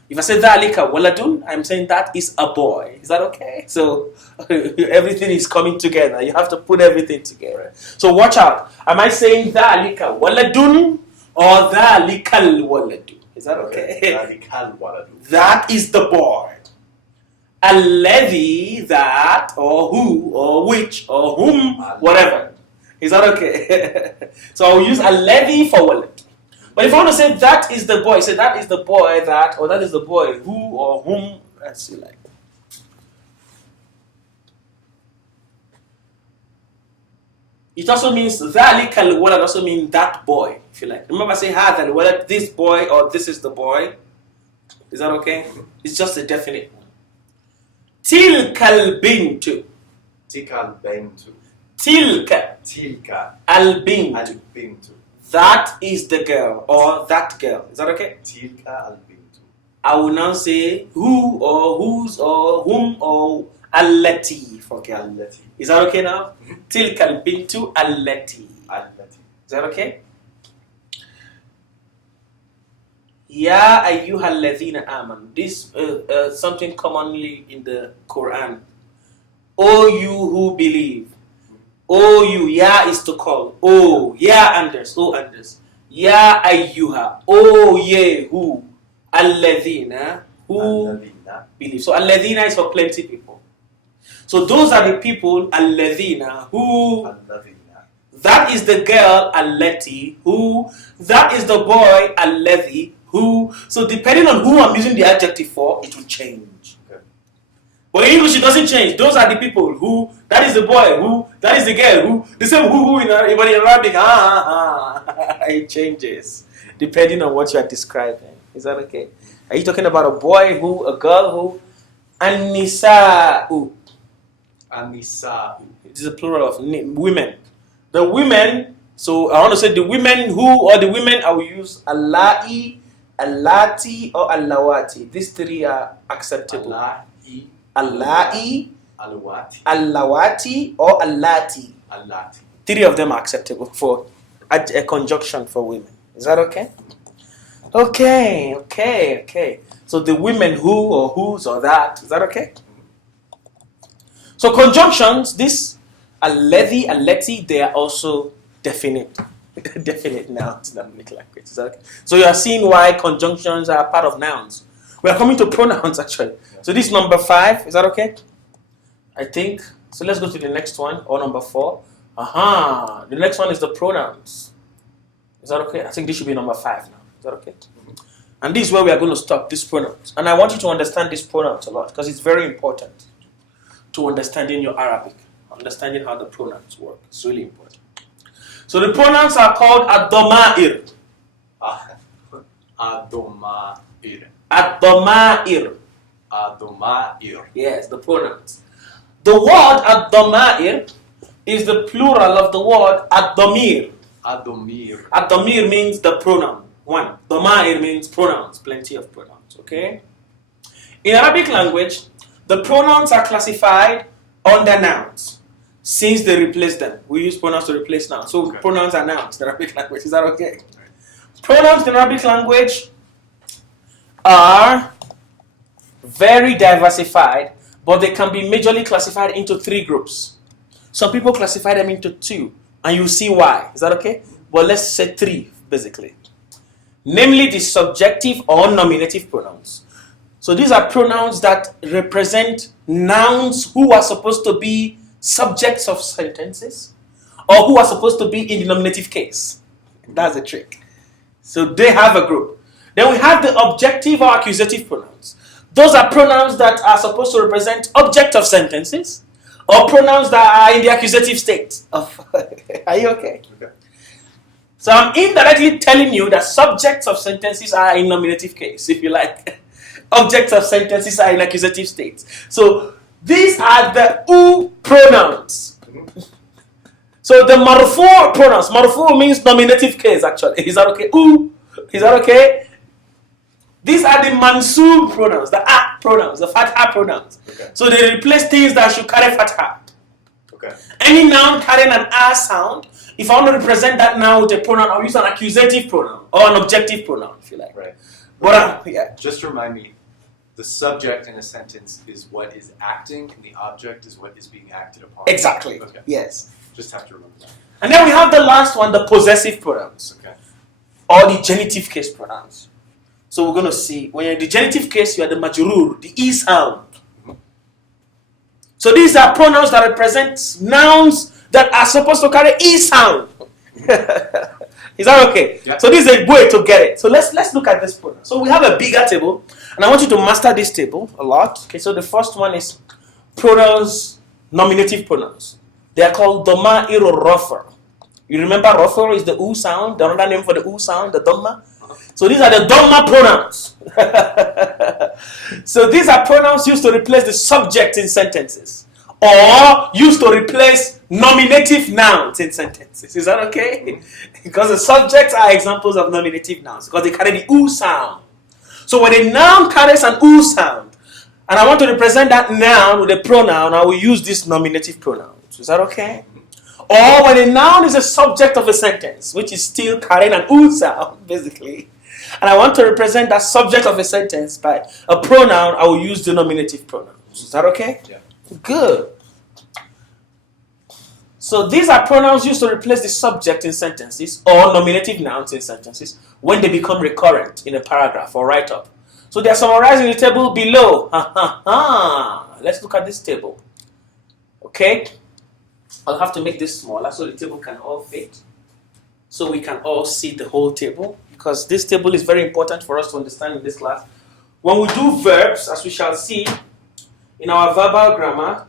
If I say dhalika waladun, I'm saying that is a boy. Is that okay? So everything is coming together. You have to put everything together. So watch out. Am I saying dhalika waladun or dhalikal waladu? Is that okay? Dhalikal waladu. That is the boy. Alladhi, that, or who, or which, or whom, whatever. Is that okay? So I'll use alladhi for walad. But if I want to say that is the boy, say that is the boy that, or that is the boy who or whom, let's see like. It also means dhalika al-walad also means that boy, if you like. Remember I say hadha al-walad, this boy or this is the boy. Is that okay? It's just a definite one. Tilka al-bintu. Tilka al-bintu. Tilka Tilka al-bintu. al-bintu. That is the girl or that girl. Is that okay? Tilka al-bintu. I will now say who or whose or whom or allati for girl. Allati. Is that okay now? Tilka al-bintu allati. Allati. Is that okay? Ya ayyuhal ladhina aman. This something commonly in the Quran. O you who believe. O you, ya is to call. O, ya Anders, O Anders. Ya ayyuha, O ye who. Alladhina, who Alladhina. believe. So alladhina is for plenty people. So those are the people, alladhina, who. Alladhina. That is the girl, allati, who. That is the boy, alladhi, who. So depending on who I'm using the adjective for, it will change. Okay. But in English, it doesn't change. Those are the people who. That is the boy who. That is the girl who. The same who in Arabic. But in Arabic, it changes depending on what you are describing. Is that okay? Are you talking about a boy who, a girl who? An-nisa'u. An-nisa'u. It is a plural of women. The women. So I want to say the women who or the women. I will use allahi, allati, or allawati. These three are acceptable. Allahi. Allahi, Allawati. allawati, or allati. Allati. Three of them are acceptable for a conjunction for women. Is that okay? Okay. So the women who or whose or that. Is that okay? So conjunctions, this alladhi, allati, they are also definite. Definite nouns in Arabic language. Is that okay? So you are seeing why conjunctions are part of nouns. We are coming to pronouns actually. So this is number 5. Is that okay? I think. So let's go to the next one, or number 4. The next one is the pronouns. Is that okay? I think this should be number 5 now. Is that okay? And this is where we are going to stop, these pronouns. And I want you to understand these pronouns a lot because it's very important to understanding your Arabic, understanding how the pronouns work. It's really important. So the pronouns are called ad-dama'ir. Ad-dama'ir. Ad-dama'ir. Ad-dama'ir. Yes, the pronouns. The word ad-dama'ir is the plural of the word ad-damir. Ad-damir. Ad-damir means the pronoun. One. Dama'ir means pronouns, plenty of pronouns. Okay? In Arabic language, the pronouns are classified under nouns since they replace them. We use pronouns to replace nouns. So Okay. pronouns are nouns in Arabic language. Is that okay? Pronouns in Arabic language are very diversified, but they can be majorly classified into 3 groups. Some people classify them into 2, and you'll see why. Is that okay? But let's say 3, basically. Namely, the subjective or nominative pronouns. So these are pronouns that represent nouns who are supposed to be subjects of sentences, or who are supposed to be in the nominative case. That's the trick. So they have a group. Then we have the objective or accusative pronouns. Those are pronouns that are supposed to represent object of sentences, or pronouns that are in the accusative state. Are you okay? Okay. So I'm indirectly telling you that subjects of sentences are in nominative case, if you like. Objects of sentences are in accusative states. So these are the U pronouns. So the marfu pronouns. Marfu means nominative case, actually. Is that okay? U. Is that okay? These are the mansub pronouns, the a pronouns, the fatha pronouns. Okay. So they replace things that should carry fatha. Okay. Any noun carrying an a sound, if I want to represent that noun with a pronoun, I'll use an accusative pronoun or an objective pronoun, if you like. Right. But yeah. Just to remind me, the subject in a sentence is what is acting, and the object is what is being acted upon. Exactly. Okay. Yes. Just have to remember that. And then we have the last one, the possessive pronouns, Okay. or the genitive case pronouns. So we're going to see, when you're in the genitive case, you are the majrur, the e sound. So these are pronouns that represent nouns that are supposed to carry e sound. Is that okay? Yeah. So this is a way to get it. So let's look at this pronoun. So we have a bigger table, and I want you to master this table a lot. Okay, so the first one is pronouns, nominative pronouns. They are called Dhamma-ending. You remember Rafa is the U sound, the another name for the U sound, the Dhamma. So these are the Dhamma pronouns. So these are pronouns used to replace the subject in sentences, or used to replace nominative nouns in sentences. Is that okay? Because the subjects are examples of nominative nouns, because they carry the U sound. So when a noun carries an U sound, and I want to represent that noun with a pronoun, I will use this nominative pronouns. Is that okay? Or when a noun is a subject of a sentence, which is still carrying an U sound, basically, and I want to represent that subject of a sentence by a pronoun, I will use the nominative pronouns. Is that okay? Yeah. Good. So these are pronouns used to replace the subject in sentences, or nominative nouns in sentences, when they become recurrent in a paragraph or write-up. So they are summarized in the table below. Let's look at this table. Okay? I'll have to make this smaller so the table can all fit, so we can all see the whole table, because this table is very important for us to understand in this class. When we do verbs, as we shall see in our verbal grammar,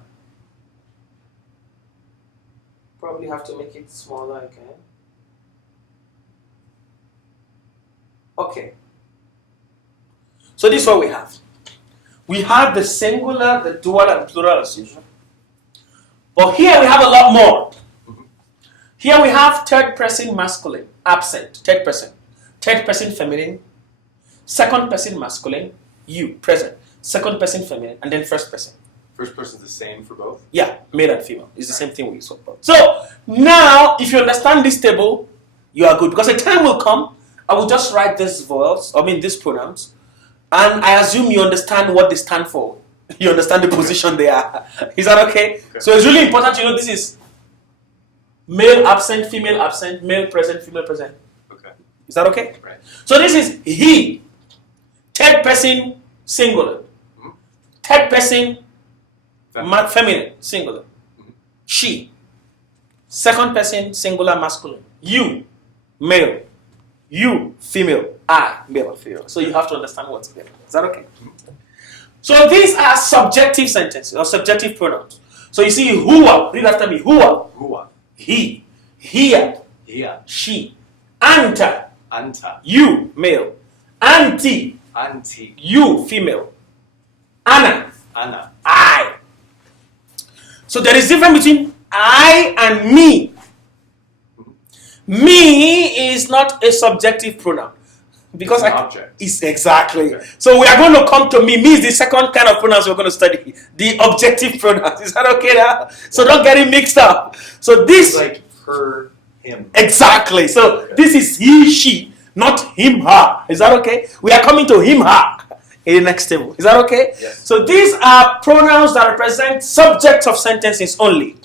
probably have to make it smaller again. Okay. So this is what we have. We have the singular, the dual, and plural as usual. But here we have a lot more. Here we have third person masculine, absent, third person. Third person feminine, second person masculine, you, present. Second person feminine, and then first person. First person is the same for both? Yeah, male and female. It's the same thing we spoke about. So now, if you understand this table, you are good. Because a time will come, I will just write these these pronouns, and I assume you understand what they stand for. You understand the position they are. Is that okay? So it's really important you know this is male absent, male present, female present. Okay. Is that okay? Right. So this is he, third person singular, third person feminine singular, she, second person singular masculine, you male, you female, I male and female. So you have to understand what's there. Is that okay? So these are subjective sentences or subjective pronouns. So you see huwa, read after me, huwa, Huwa. he, hiya, Hiya. she, anta, Anta. you male, anti, Anti. you female, ana, Anna. I. So there is difference between I and me. Me is not a subjective pronoun because It's an object. Is exactly. Okay. So we are going to come to me. Me is the second kind of pronouns we're going to study. The objective pronouns. Is that okay now? So don't get it mixed up. So this It's like her, him. exactly. So Okay. this is he, she, not him, her. Is that okay? We are coming to him, her. in the next table. Is that okay? Yes. So these are pronouns that represent subjects of sentences only.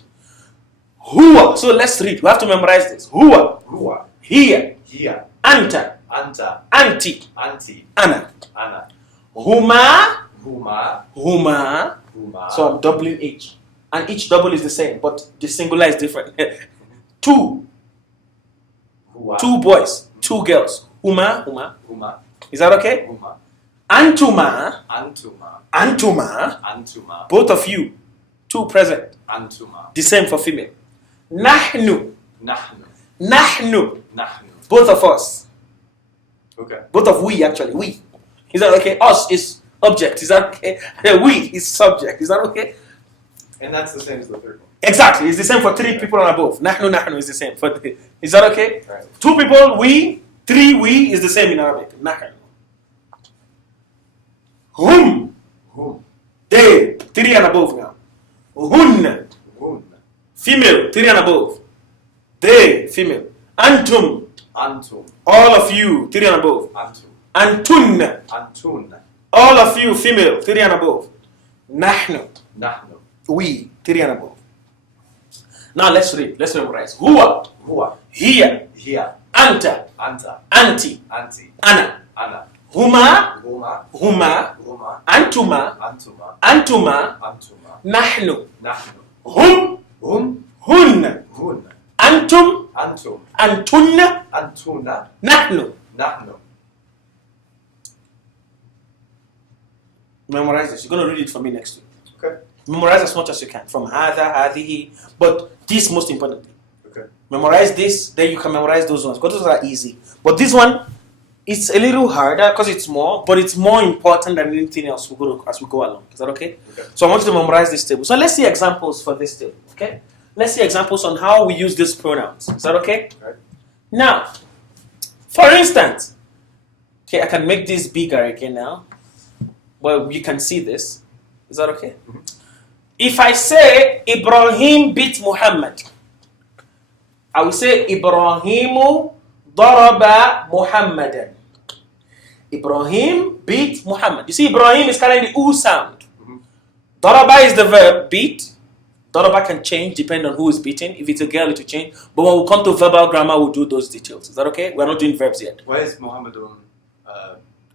Huwa. So let's read. We have to memorize this. Huwa. Huwa. Hiya. Hiya. Anta. Anta. Anti. Anti. Ana. Ana. Huma. Huma. Huma. Huma. So I'm doubling each. And each double is the same, but the singular is different. Two. Huwa. Two boys. Two girls. Huma. Huma. Huma. Is that okay? Huma. Antuma. Antuma. Antuma. Antuma. Both of you. Two present. Antuma. The same for female. Nahnu. Nahnu. Nahnu. Nahnu. Both of us. Okay. Both of we, actually. We. Is that okay? Us is object. Is that okay? We is subject. Is that okay? And that's the same as the third one. Exactly. It's the same for three people and above. Nahnu, nahnu is the same. Is that okay? Right. Two people, we. Three, we is the same in Arabic. Nahnu. Hum. Hum. They. Three and above now. Hun. Hun. Female. Three and above. They. Female. Antum. Antum. All of you. Three and above. Antum. Antun. Antun. All of you. Female. Three and above. Nahnu. Nahnu. We. Three and above. Now let's read. Let's memorize. Huwa. Huwa. Hiya. Hiya. Anta. Anta. Anti. Anti. Ana. Ana. Huma. Huma. Huma. Huma. Antuma. Antuma. Antuma. Antuma. Nahnu. Nahnu. Hum. Hum. Hun. Hun. Antum. Antum. Antunna. Antuna. Nahnu. Nahnu. Memorize this. You're going to read it for me next week. Okay. Memorize as much as you can. From hadha, hadihi. But this most importantly. Okay. Memorize this, then you can memorize those ones. Because those are easy. But this one, it's a little harder because it's more, but it's more important than anything else as we go along. Is that okay? Okay. So I want you to memorize this table. So let's see examples for this table. Okay? Let's see examples on how we use these pronouns. Is that okay? Right. Now, for instance, okay, I can make this bigger again now. Well, you can see this. Is that okay? Mm-hmm. If I say Ibrahim beat Muhammad, I will say Ibrahimu daraba Muhammadan. Ibrahim beat Muhammad. You see, Ibrahim is carrying the U sound. Mm-hmm. Daraba is the verb beat. Daraba can change depending on who is beating. If it's a girl, it will change. But when we come to verbal grammar, we'll do those details. Is that okay? We're not doing verbs yet. Why is Muhammadun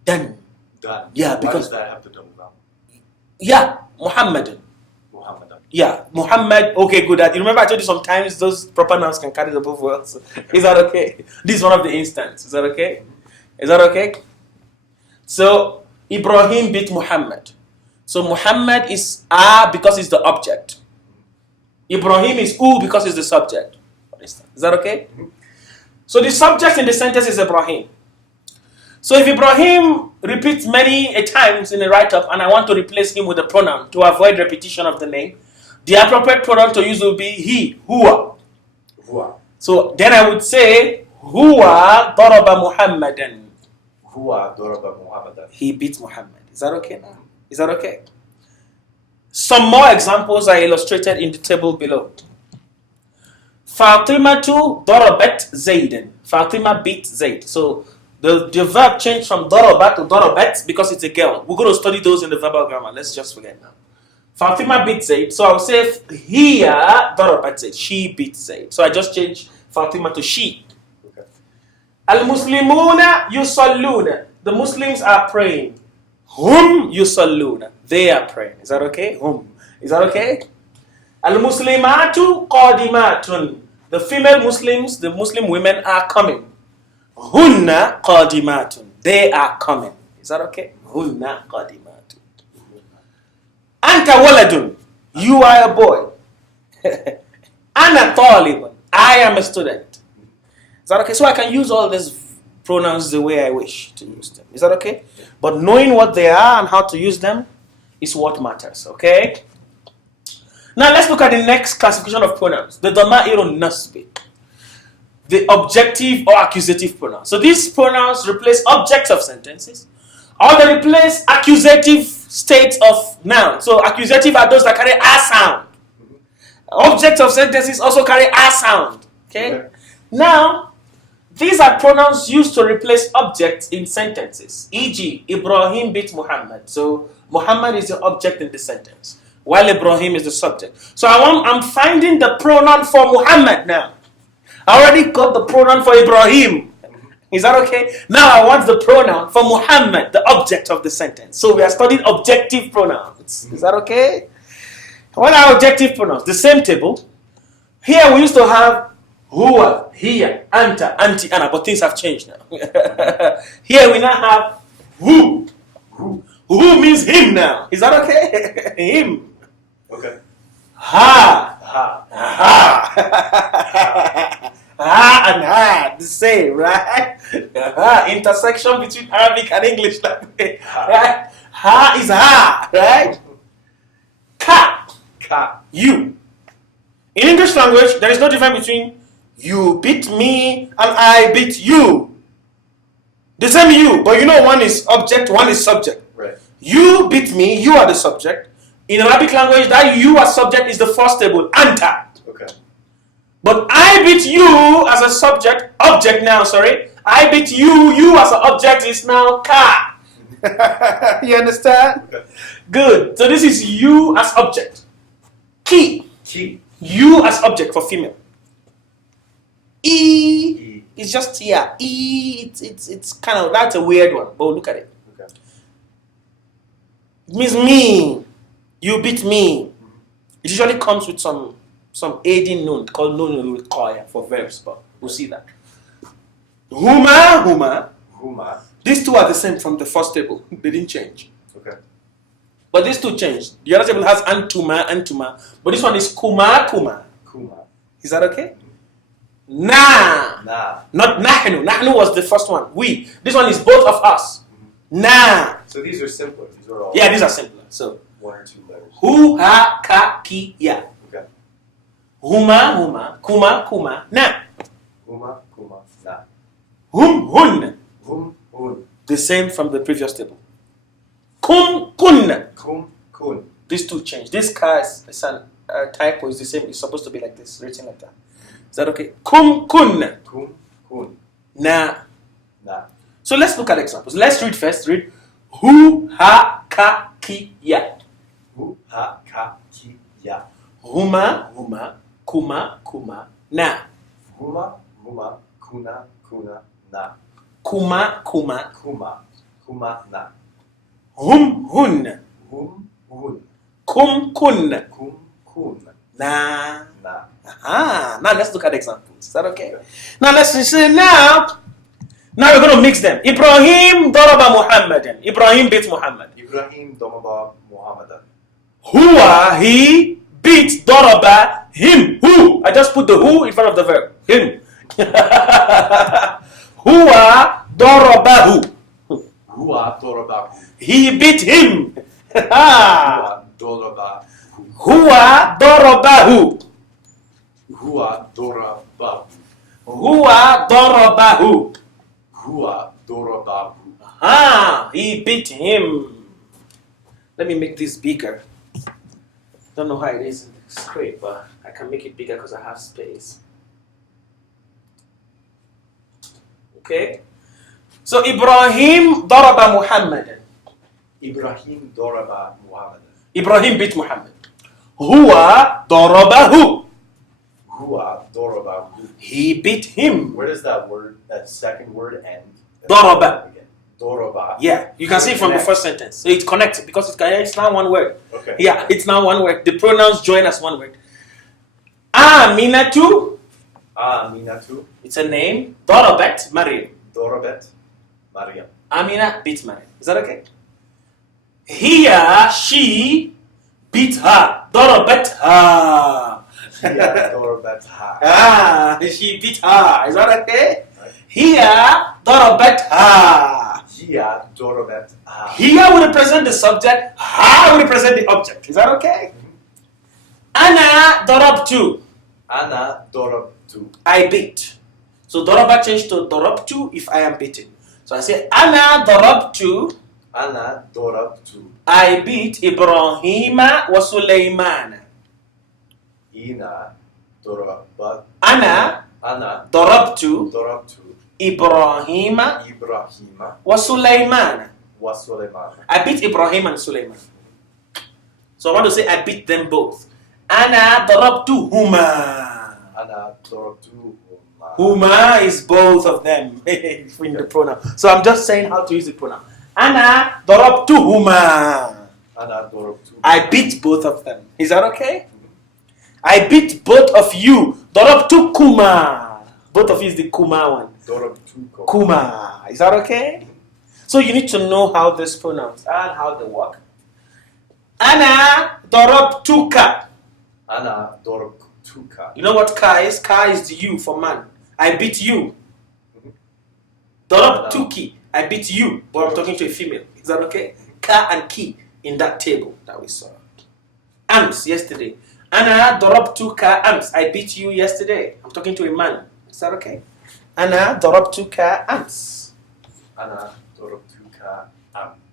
Then, done? yeah, Why because does that have the double vowel? yeah, Muhammadan. Muhammadan. Yeah, Muhammad. Okay, good. You remember I told you sometimes those proper nouns can carry the both words. Is that okay? This is one of the instances. Is that okay? Is that okay? So Ibrahim beat Muhammad. So Muhammad is because it's the object. Ibrahim is because it's the subject. For instance, is that okay? So the subject in the sentence is Ibrahim. So if Ibrahim repeats many times in a write-up and I want to replace him with a pronoun to avoid repetition of the name, the appropriate pronoun to use will be he, huwa. Huwa. So then I would say, huwa daraba Muhammadan. Huwa daraba Muhammadan. He beats Muhammad. Is that okay now? Is that okay? Some more examples are illustrated in the table below. Fatimatu darabat Zaydan. Fatima beat Zayd. So the verb changed from darabat to darabat because it's a girl. We're going to study those in the verbal grammar. Let's just forget now. Fatima beat Zayd. So I'll say hiya darabat Zayd. She beat Zayd. So I just changed Fatima to she. Okay. Al-Muslimuna yusalluna. The Muslims are praying. Hum yusalluna. They are praying. Is that okay? Hum. Is that okay? Al-Muslimatu qadimatun. The female Muslims, the Muslim women are coming. Hunna qadimatun. They are coming. Is that okay? Hunna qadimatun. Anta waladun. You are a boy. Ana talibun. I am a student. Is that okay? So I can use all these pronouns the way I wish to use them. Is that okay? But knowing what they are and how to use them is what matters. Okay? Now let's look at the next classification of pronouns. The Dammah-ending nasbi. The objective or accusative pronouns. So these pronouns replace objects of sentences, or they replace accusative states of nouns. So accusative are those that carry a sound. Objects of sentences also carry a sound. Okay? Now, These are pronouns used to replace objects in sentences. E.g., Ibrahim beat Muhammad. So Muhammad is the object in the sentence, while Ibrahim is the subject. So I'm finding the pronoun for Muhammad now. I already got the pronoun for Ibrahim. Is that okay? Now I want the pronoun for Muhammad, the object of the sentence. So we are studying objective pronouns. Is that okay? What are objective pronouns? The same table. Here we used to have huwa, hiya, anta, anti, ana, but things have changed now. Here we now have who. Who means him now. Is that okay? Him. Okay. Ha. Ha. Ha. Ha and ha, the same, right? Intersection between Arabic and English language. Right? Ha is ha, right? Ka. Ka. You. In English language, there is no difference between you beat me and I beat you. The same you, but you know one is object, one is subject. Right. You beat me, you are the subject. In Arabic language, that you as subject is the first table, anta. Okay. But I beat you as a subject, object now, sorry. I beat you, you as an object is now ka. You understand? Okay. Good. So this is you as object. Ki. Ki. You as object for female. E. It's just here. It's kind of, that's a weird one. But look at it. Okay. It means me. You beat me. It usually comes with some aiding noun called noun with koya for verbs, but we'll see that. Huma. Huma. These two are the same from the first table. They didn't change. Okay. But these two changed. The other table has antuma, but this one is kuma. Kuma. Is that okay? Na. Na. Not nahnu. Nahnu was the first one. We. This one is both of us. Na. So these are simpler. These are all. Yeah, these are simpler. So one or two letters. hu, ha, ka, ki, ya. Okay. Huma, kuma, na. Huma, na. Hun. Hum, hun. The same from the previous table. Kun. Kun. These two change. This car is typo is the same. It's supposed to be like this, written like that. Is that okay? Kun. Kun. Na. Na. So let's look at examples. Let's read first. Read hu, ha, ka, ki, ya. Hu, ha, ka, ki, ya. Huma, kuma, na. Huma, kuna, na. Kuma, Kuma, na. Hun. Hun. Kun. Kun. Na. Na. Aha. Now let's look at examples. Is that okay? Now let's see. Now we're going to mix them. Ibrahim daraba Muhammadan. Ibrahim beat Muhammad. Ibrahim damaba Muhammadan. Huwa, he beat daraba him. Who? I just put the who in front of the verb. Him. Huwa darabahu. Huwa darabahu. He beat him. Huwa darabahu. Huwa darabahu. Huwa darabahu. Huwa darabahu. Huwa darabahu. He beat him. Let me make this bigger. Don't know how it is in the script, but I can make it bigger because I have space. Okay. So Ibrahim daraba Muhammadan. Ibrahim daraba Muhammadan. Ibrahim beat Muhammad. Huwa darabahu. Huwa darabahu. He beat him. Where does that second word end? Daraba. Daraba. Yeah, you can see it from the first sentence. So it connects because it's now one word. Okay. Yeah, it's now one word. The pronouns join as one word. Aminatu. Aminatu. It's a name. Darabat Maryam. Darabat Maryam. Amina beat Maryam. Is that okay? Hiya, she beat her. Darabat her. Hiya darabat ha. She beat her. Is that okay? Right. Hiya darabat her. Hiya darabat ha. Hiya will represent the subject. Ha will represent the object. Is that okay? Ana darabtu. Ana darabtu. I beat. So daraba changed to darabtu if I am beaten. So I say Ana darabtu. Ana darabtu. I beat Ibrahima wa Sulaymana. Ina darabat. Ana Ana darabtu. darabtu. Ibrahima Ibrahima wa Sulaiman. wa Sulaiman. I beat Ibrahim and Sulaiman. So I want to say I beat them both. Ana darabtuhuma. Ana darabtuhuma. Huma is both of them in the pronoun. So I'm just saying how to use the pronoun. Ana darabtuhuma. Ana darabtuhuma. I beat both of them. Is that okay? I beat both of you. Darabtukuma. Both of you is the kuma one. Darabtukum. Kuma. Is that okay? So you need to know how these pronouns are and how they work. Ana darabtuka. Ana darabtuka. You know what ka is? Ka is the you for man. I beat you. Darabtuki. I beat you. But I'm talking to a female. Is that okay? Ka and ki in that table that we saw. Ams yesterday. Ana darabtuka ams. I beat you yesterday. I'm talking to a man. Is that okay? Ana darabtuka ams. Ana darabtuka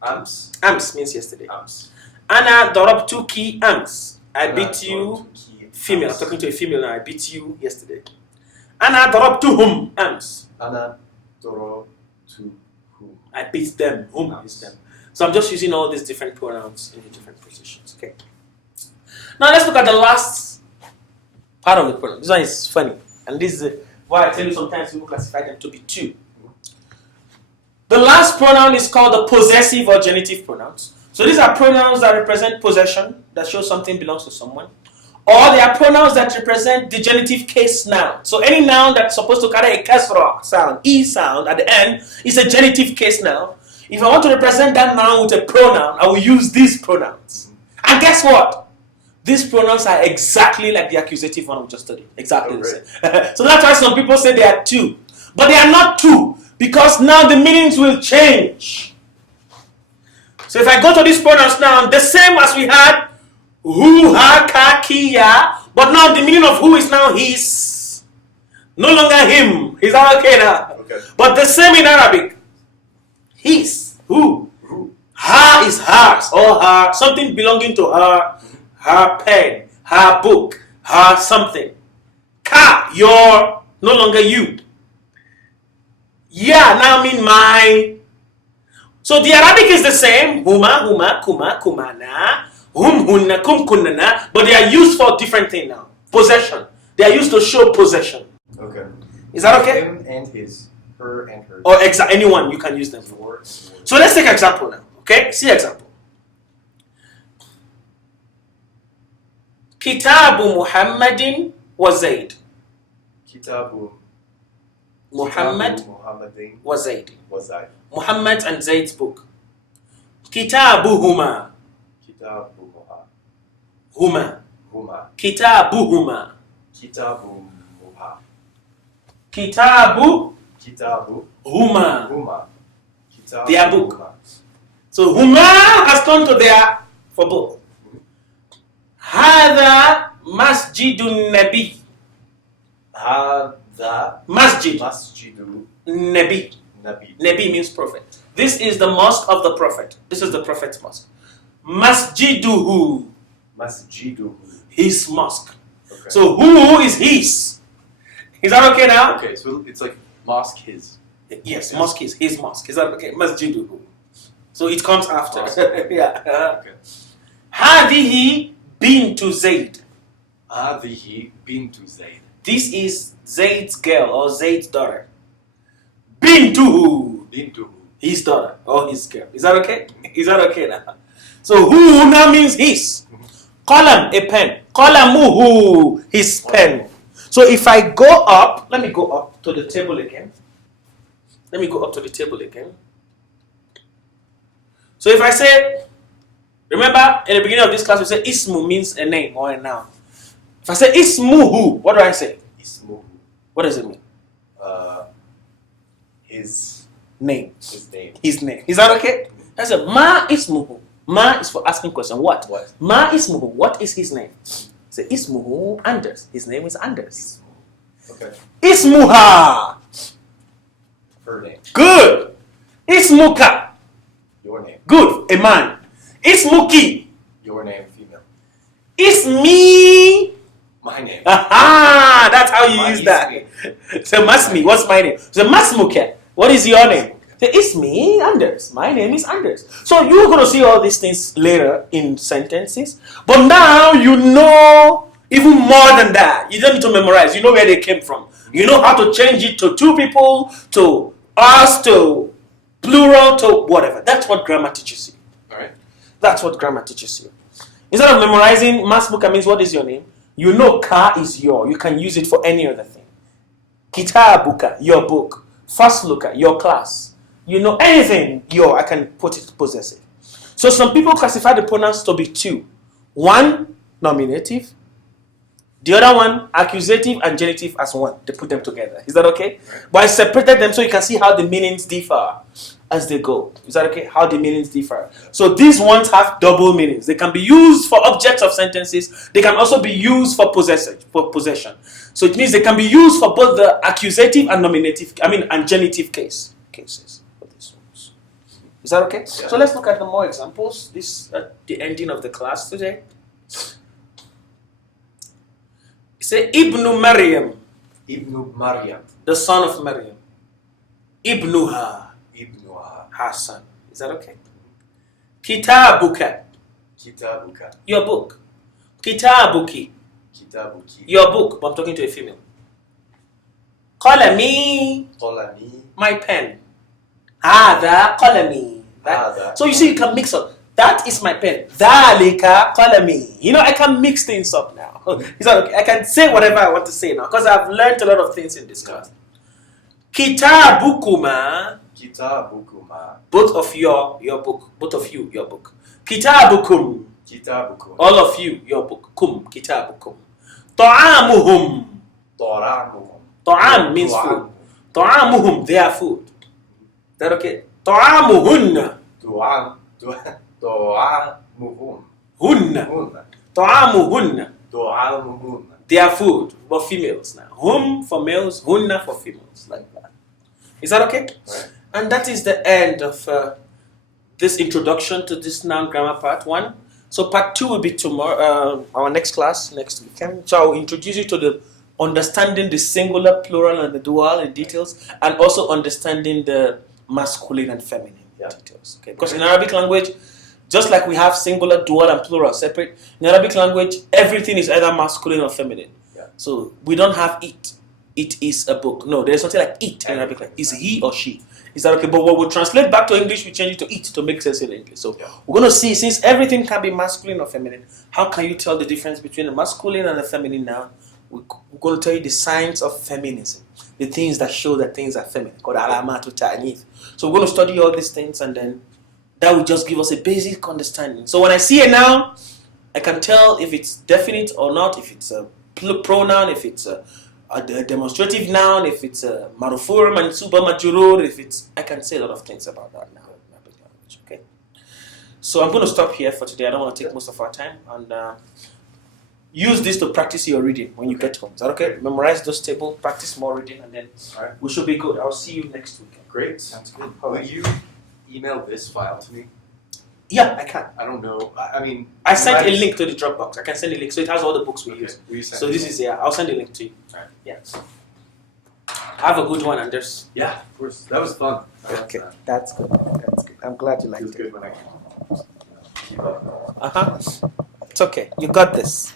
ams. Ams means yesterday. Ams. Ana darabtuki ams. I Ana beat you. darabtuki Female. I'm ams. talking to a female now. I beat you yesterday. Ana darabtuhum ams. Ana darabtuhum. I beat them. Whom is them. So I'm just using all these different pronouns in the different positions. Okay. Now let's look at the last part of the pronoun. This one is funny, and this is why I tell you sometimes people classify them to be two. The last pronoun is called the possessive or genitive pronouns. So these are pronouns that represent possession, that show something belongs to someone, or they are pronouns that represent the genitive case noun. So any noun that's supposed to carry a kasrah sound, e sound at the end, is a genitive case noun. If I want to represent that noun with a pronoun, I will use these pronouns. And guess what? These pronouns are exactly like the accusative one we just studied. Exactly the same. So that's why some people say they are two. But they are not two, because now the meanings will change. So if I go to these pronouns now, the same as we had who, ha, ka, ki, ya, but now the meaning of who is now his. No longer him. Is that okay now? Okay. But the same in Arabic. His, who. Ha is hers or her, something belonging to her. Her pen, her book, her something. Ka, your, no longer you. Ya now mean my. So the Arabic is the same. Huma, huma, kuma, kumana. Hum, hunna, kum, kunnana. But they are used for different things now. Possession. They are used to show possession. Okay. Is that okay? Him and his. Her and her. Or anyone you can use them for. So let's take an example now. Okay? See example. Kitabu Muhammadin wa Zaid. Kitabu Muhammadin wa Zaid. Zaid. Muhammad and Zaid's book. Kitabuhuma. Kitabuha. Huma. Huma. Kitabuhuma. Kitabuha. Kitabu. Kitabu. Huma. Huma. Kitabu. Their book. So huma has come to their for both. Hada masjidun nabi. Hada Masjid. masjidu Nabi. nabi. Nabi means prophet. This is the mosque of the prophet. This is the prophet's mosque. Masjiduhu. Masjiduhu. His mosque. Okay. So who is his? Is that okay now? Okay, so it's like mosque his. Yes, mosque is his mosque. Is that okay? Masjiduhu. So it comes after. Mosque. Yeah. Okay. Hadihi bintu Zaid. Hadihi bintu Zaid. This is Zaid's girl or Zaid's daughter. Bintuhu. Bintuhu. His daughter or his girl. Is that okay? Is that okay now? So who now means his. Qalam, a pen. Qalamuhu, his pen. So if I go up, let me go up to the table again. Let me go up to the table again. So if I say, remember in the beginning of this class we said ismu means a name or a noun. If I say ismuhu, what do I say? Ismuhu. What does it mean? His Name. name. His name. Is that okay? I said ma ismuhu. Ma is for asking question. What? What? Ma ismuhu. What is his name? Say ismuhu Anders. His name is Anders. Okay. Ismuha. Her name. Good. Ismuka. Your name. Good. A man. Ismuki. Your name, female. Ismi. My name. Aha! That's how you My use is that. me. So Masmi, what's my name? So Masmuke, what is your name? So it's me, Anders. My name is Anders. So you're gonna see all these things later in sentences, but now you know even more than that. You don't need to memorize. You know where they came from. You know how to change it to two people, to us, to plural, to whatever. That's what grammar teaches you. All right. That's what grammar teaches you. Instead of memorizing, Masmuka means what is your name? You know ka is your. You can use it for any other thing. Kitabuka, your book. Fasluka, your class. You know anything, your. I can put it possessive. So some people classify the pronouns to be two. One, nominative. The other one, accusative and genitive as one. They put them together. Is that okay? Right. But I separated them so you can see how the meanings differ as they go. Is that okay? How the meanings differ. So these ones have double meanings. They can be used for objects of sentences. They can also be used for possession. So it means they can be used for both the accusative and nominative, and genitive cases. For these ones. Is that okay? Yeah. So let's look at the more examples. This at the ending of the class today. Say Ibnu Maryam, Ibnu Maryam. the son of Maryam. Ibnuha, Ibnuha. Hassan. Is that okay? Kitabuka, Kitabuka. your book. Kitabuki, Kitabuki. your book. But I'm talking to a female. Qalami, Qalami. my pen. Hada qalami. Hada. So you see, you can mix up. That is my pen. Dhalika qalami. You know, I can mix things up now. Is that okay? I can say whatever I want to say now because I've learned a lot of things in this class. Kitabukuma. Kitabukuma. Both of your book. Both of you, your book. Kitabukum. Kitabukum. All of you, your book. Kum. Kitabukum. Ta'amuhum. Ta'amuhum. Ta'am means food. Ta'amuhum, their food. Is that okay? Ta'amuhunna. Ta'amuhum. Hunna. Hunna. Ta'amuhunna. Ta'amuhum. Their food. For females now. Hum for males, hunna for females. Like that. Is that okay? Right. And that is the end of this introduction to this noun grammar part 1. So part 2 will be tomorrow, our next class, next weekend. So I'll introduce you to the understanding the singular, plural, and the dual in details, and also understanding the masculine and feminine details. Okay? Because in Arabic language, just like we have singular, dual, and plural separate, in Arabic language, everything is either masculine or feminine. Yeah. So we don't have it. It is a book. No, there's something like it in Arabic. It's he or she. Is that okay? But when we translate back to English, we change it to it to make sense in English. So we're going to see, since everything can be masculine or feminine, how can you tell the difference between the masculine and the feminine noun? We're going to tell you the signs of feminism, the things that show that things are feminine, called alamatu ta'anith. So we're going to study all these things, and then that will just give us a basic understanding. So when I see a noun, I can tell if it's definite or not, if it's a pronoun, if it's a demonstrative noun, if it's a marufur, mansuba, majrur, if it's, I can say a lot of things about that now in Arabic language. Okay. So I'm going to stop here for today. I don't want to take most of our time, and use this to practice your reading when you get home. Is that okay? Memorize those tables, practice more reading, and then we should be good. I'll see you next week. Great. Sounds good. Will you email this file to me? Yeah, I can. I don't know. I sent a link to the Dropbox. I can send a link, so it has all the books we use. Will you send So this is I'll send a link to you. Alright. Yeah. Have a good one, Anders. Yeah, of course. That was fun. Okay, that's good. That's good. I'm glad you liked Feels it. good when I keep up. It's okay. You got this.